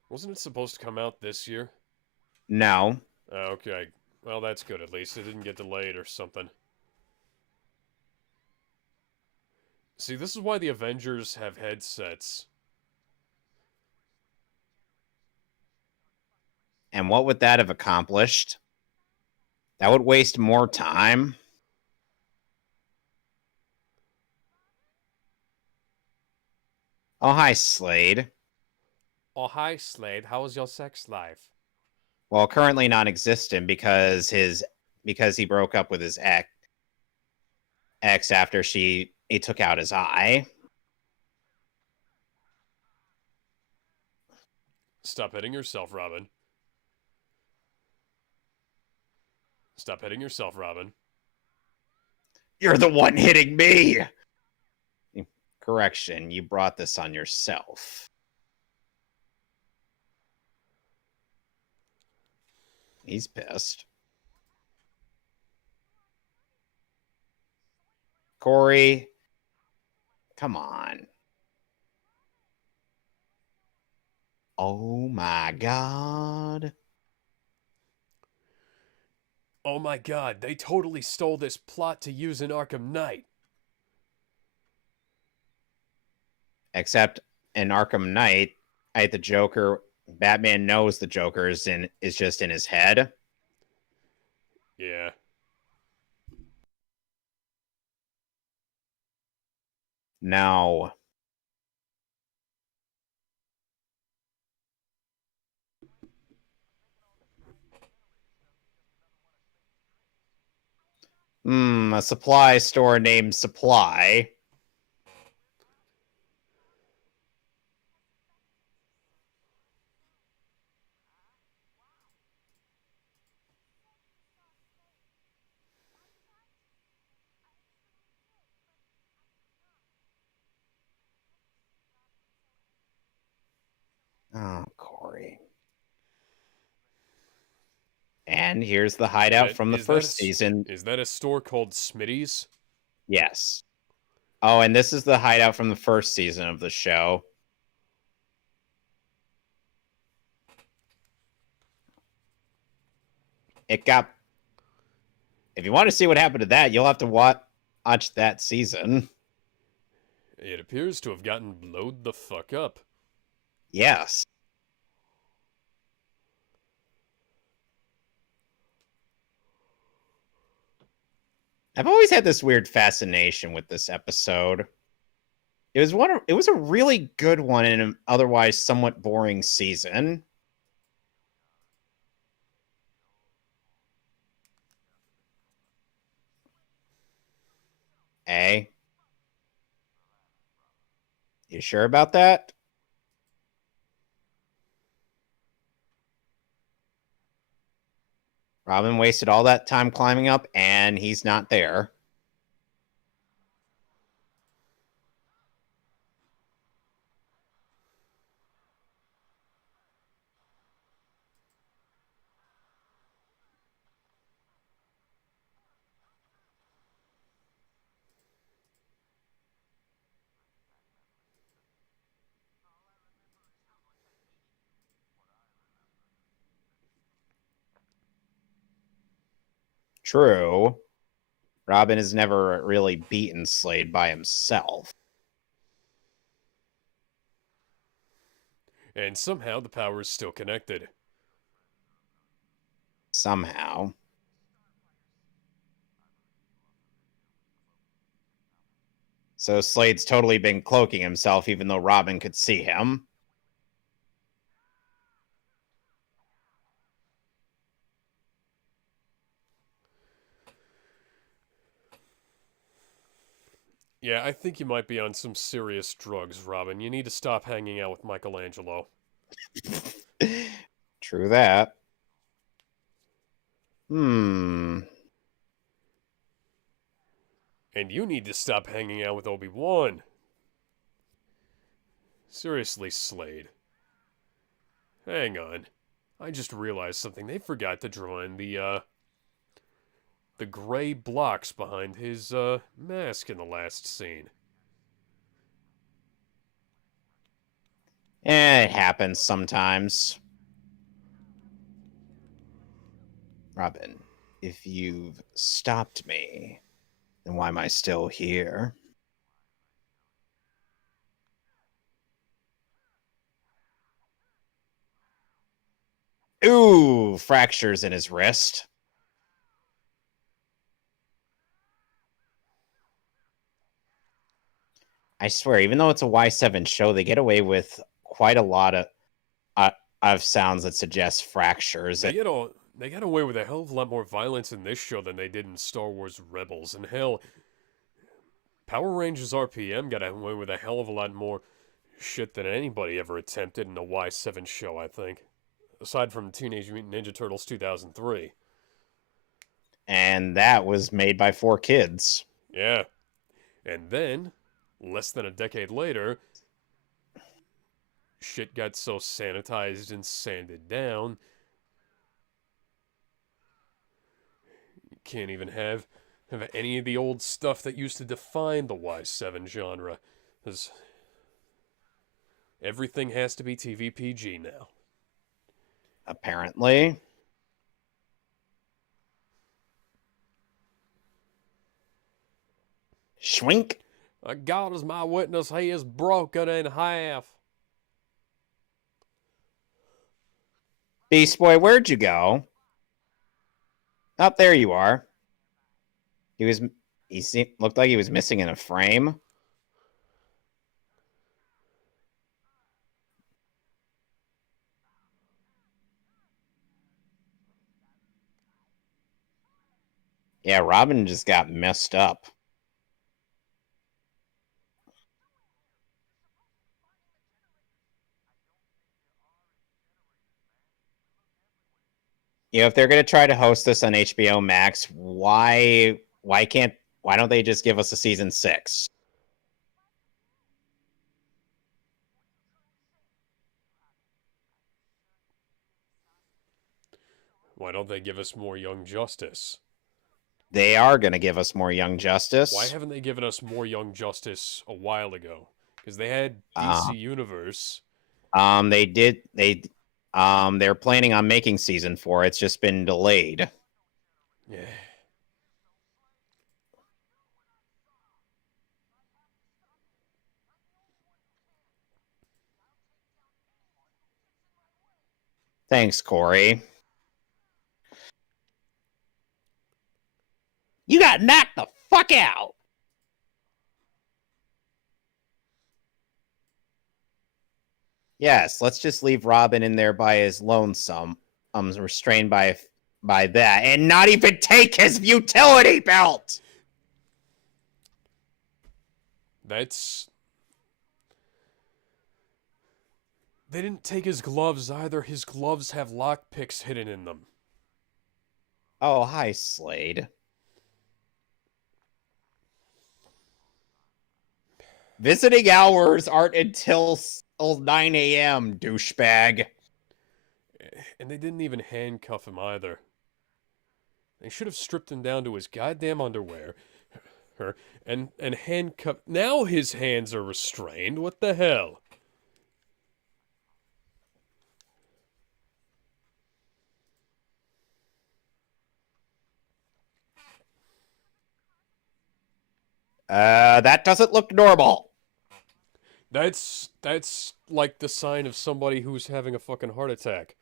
Wasn't it supposed to come out this year? No. Okay. Well, that's good at least. It didn't get delayed or something. See, this is why the Avengers have headsets. And what would that have accomplished? That would waste more time. Oh, hi, Slade. Oh, hi, Slade. How was your sex life? Well, currently non-existent because he broke up with his ex. X after he took out his eye. Stop hitting yourself, Robin. Stop hitting yourself, Robin. You're the one hitting me! Correction, you brought this on yourself. He's pissed. Corey, come on. Oh my god. Oh my god, they totally stole this plot to use in Arkham Knight. Except in Arkham Knight, the Joker, Batman knows the Joker is just in his head. Yeah. No. A supply store named Supply. Oh, Corey. And here's the hideout from the first season. Is that a store called Smitty's? Yes. Oh, and this is the hideout from the first season of the show. It got... If you want to see what happened to that, you'll have to watch that season. It appears to have gotten blowed the fuck up. Yes. I've always had this weird fascination with this episode. It was a really good one in an otherwise somewhat boring season. Eh? You sure about that? Robin wasted all that time climbing up, and he's not there. True. Robin has never really beaten Slade by himself. And somehow the power is still connected. Somehow. So Slade's totally been cloaking himself even though Robin could see him. Yeah, I think you might be on some serious drugs, Robin. You need to stop hanging out with Michelangelo. True that. And you need to stop hanging out with Obi-Wan. Seriously, Slade. Hang on. I just realized something. They forgot to draw in the gray blocks behind his, mask in the last scene. It happens sometimes. Robin, if you've stopped me, then why am I still here? Ooh, fractures in his wrist. I swear, even though it's a Y7 show, they get away with quite a lot of sounds that suggest fractures. They get away with a hell of a lot more violence in this show than they did in Star Wars Rebels. And hell, Power Rangers RPM got away with a hell of a lot more shit than anybody ever attempted in a Y7 show, I think. Aside from Teenage Mutant Ninja Turtles 2003. And that was made by 4 kids. Yeah. And then, less than a decade later, shit got so sanitized and sanded down, you can't even have any of the old stuff that used to define the Y7 genre. Because everything has to be TV PG now. Apparently. Schwink. God is my witness, he is broken in half. Beast Boy, where'd you go? Up there you are. He looked like he was missing in a frame. Yeah, Robin just got messed up. If they're gonna try to host this on HBO Max, why don't they just give us a season 6? Why don't they give us more Young Justice? They are gonna give us more Young Justice. Why haven't they given us more Young Justice a while ago? Because they had DC Universe. They're planning on making season 4. It's just been delayed. Yeah. Thanks, Corey. You got knocked the fuck out. Yes, let's just leave Robin in there by his lonesome, restrained by that, and not even take his utility belt. That's... They didn't take his gloves either. His gloves have lockpicks hidden in them. Oh, hi, Slade. Visiting hours aren't until 9 a.m., douchebag. And they didn't even handcuff him either. They should have stripped him down to his goddamn underwear. And handcuffed... Now his hands are restrained. What the hell? That doesn't look normal. That's like the sign of somebody who's having a fucking heart attack.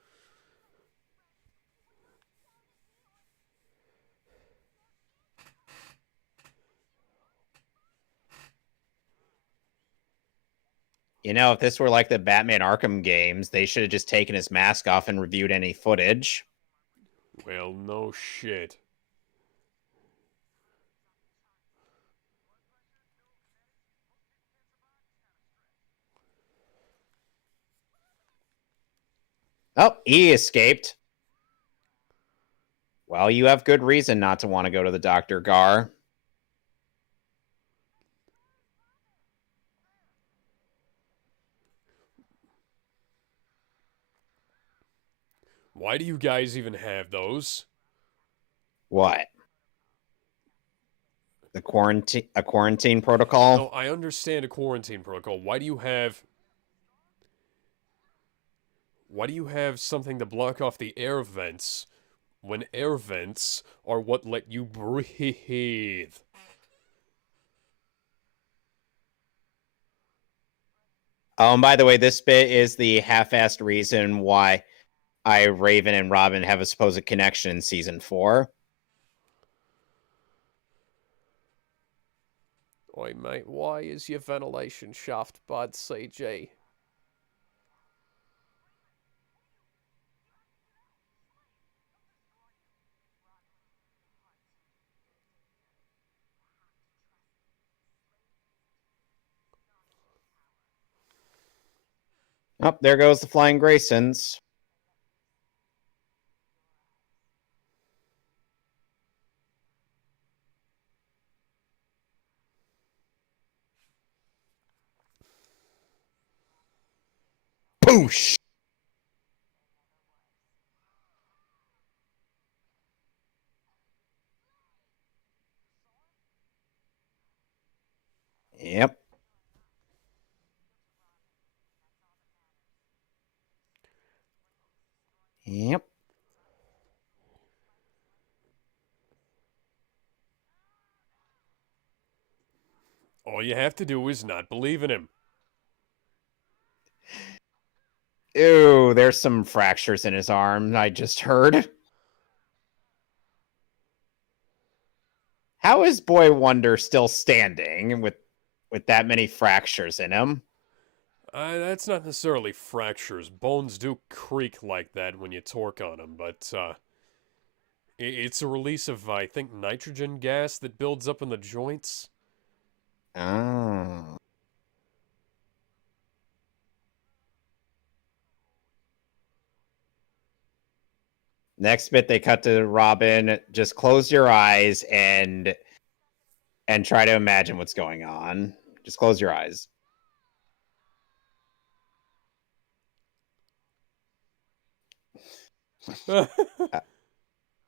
You know, if this were like the Batman Arkham games, they should have just taken his mask off and reviewed any footage. Well, no shit. Oh, he escaped. Well, you have good reason not to want to go to the Dr. Gar. Why do you guys even have those? What? A quarantine protocol? No, I understand a quarantine protocol. Why do you have something to block off the air vents when air vents are what let you breathe? Oh, and by the way, this bit is the half-assed reason why Raven and Robin have a supposed connection in season 4. Oi, mate, why is your ventilation shaft bad, CG? Oh, there goes the Flying Graysons. Poosh! Yep. Yep. All you have to do is not believe in him. Ew, there's some fractures in his arm, I just heard. How is Boy Wonder still standing with that many fractures in him? That's not necessarily fractures. Bones do creak like that when you torque on them, but it's a release of, I think, nitrogen gas that builds up in the joints. Oh. Next bit they cut to Robin. Just close your eyes and try to imagine what's going on. Just close your eyes.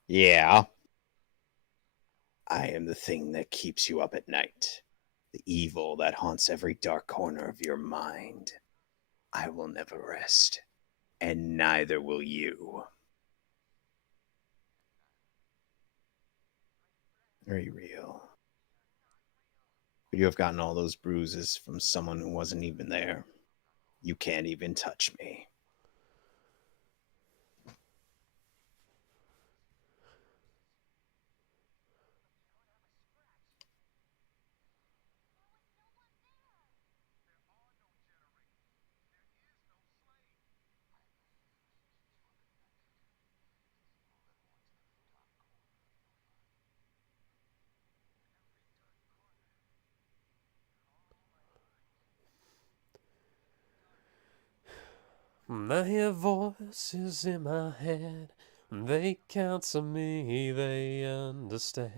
Yeah. I am the thing that keeps you up at night. The evil that haunts every dark corner of your mind. I will never rest, and neither will you. Very real. But you have gotten all those bruises from someone who wasn't even there. You can't even touch me. I hear voices in my head. They counsel me, they understand.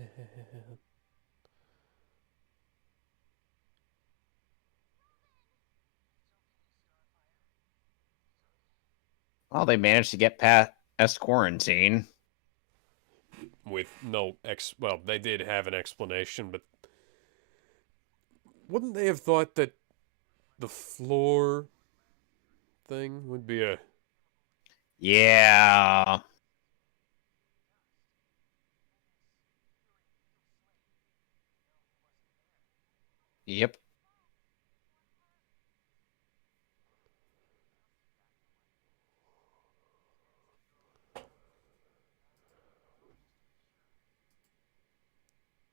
Well, they managed to get past quarantine. With no well, they did have an explanation, but wouldn't they have thought that the floor thing would be a... Yeah. Yep.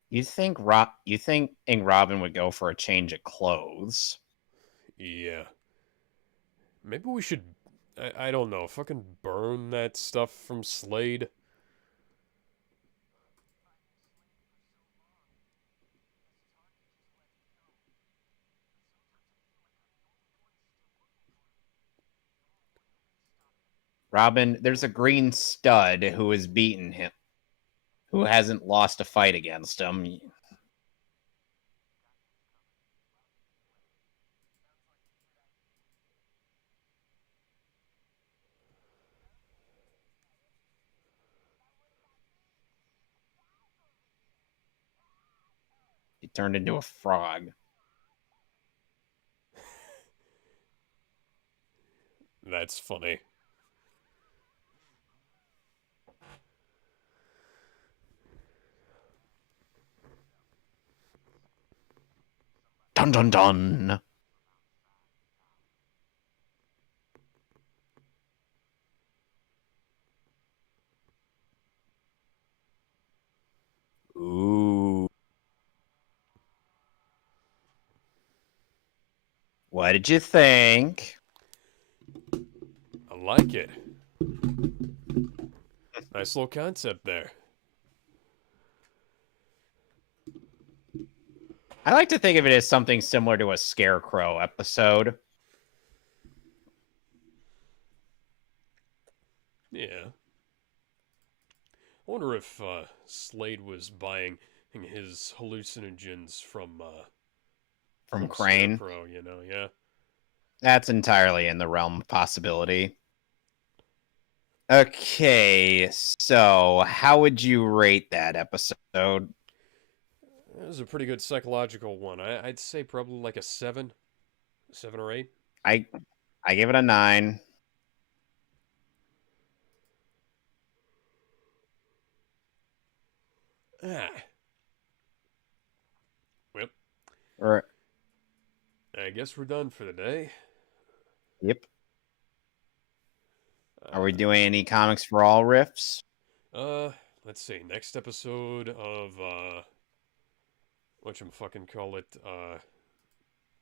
You think Robin would go for a change of clothes? Yeah. Maybe we should... I don't know. Fucking burn that stuff from Slade. Robin, there's a green stud who has beaten him, who hasn't lost a fight against him. He turned into a frog. That's funny. Dun dun dun. Ooh. What did you think? I like it. Nice little concept there. I like to think of it as something similar to a Scarecrow episode. Yeah. I wonder if Slade was buying his hallucinogens From from Crane. Scarecrow, yeah. That's entirely in the realm of possibility. Okay, so how would you rate that episode? It was a pretty good psychological one. I'd say probably like a 7, 7 or 8. I I give it a 9. Ah. Well, Or I guess we're done for the day. yep. Are we doing any comics for all riffs? Let's see. Next episode of whatchamacallit,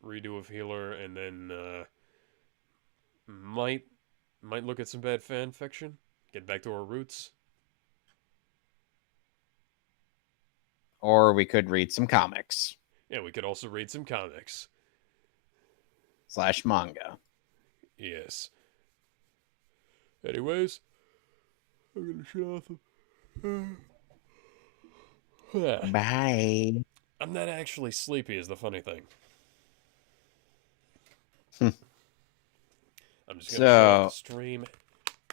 redo of Healer, and then might look at some bad fan fiction. Get back to our roots. Or we could read some comics Yeah, we could also read some comics. / manga. Yes. Anyways, I'm gonna shut off. Bye. I'm not actually sleepy, is the funny thing. I'm just gonna shut off the stream,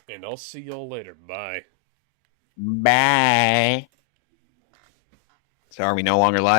and I'll see y'all later. Bye. Bye. So are we no longer live?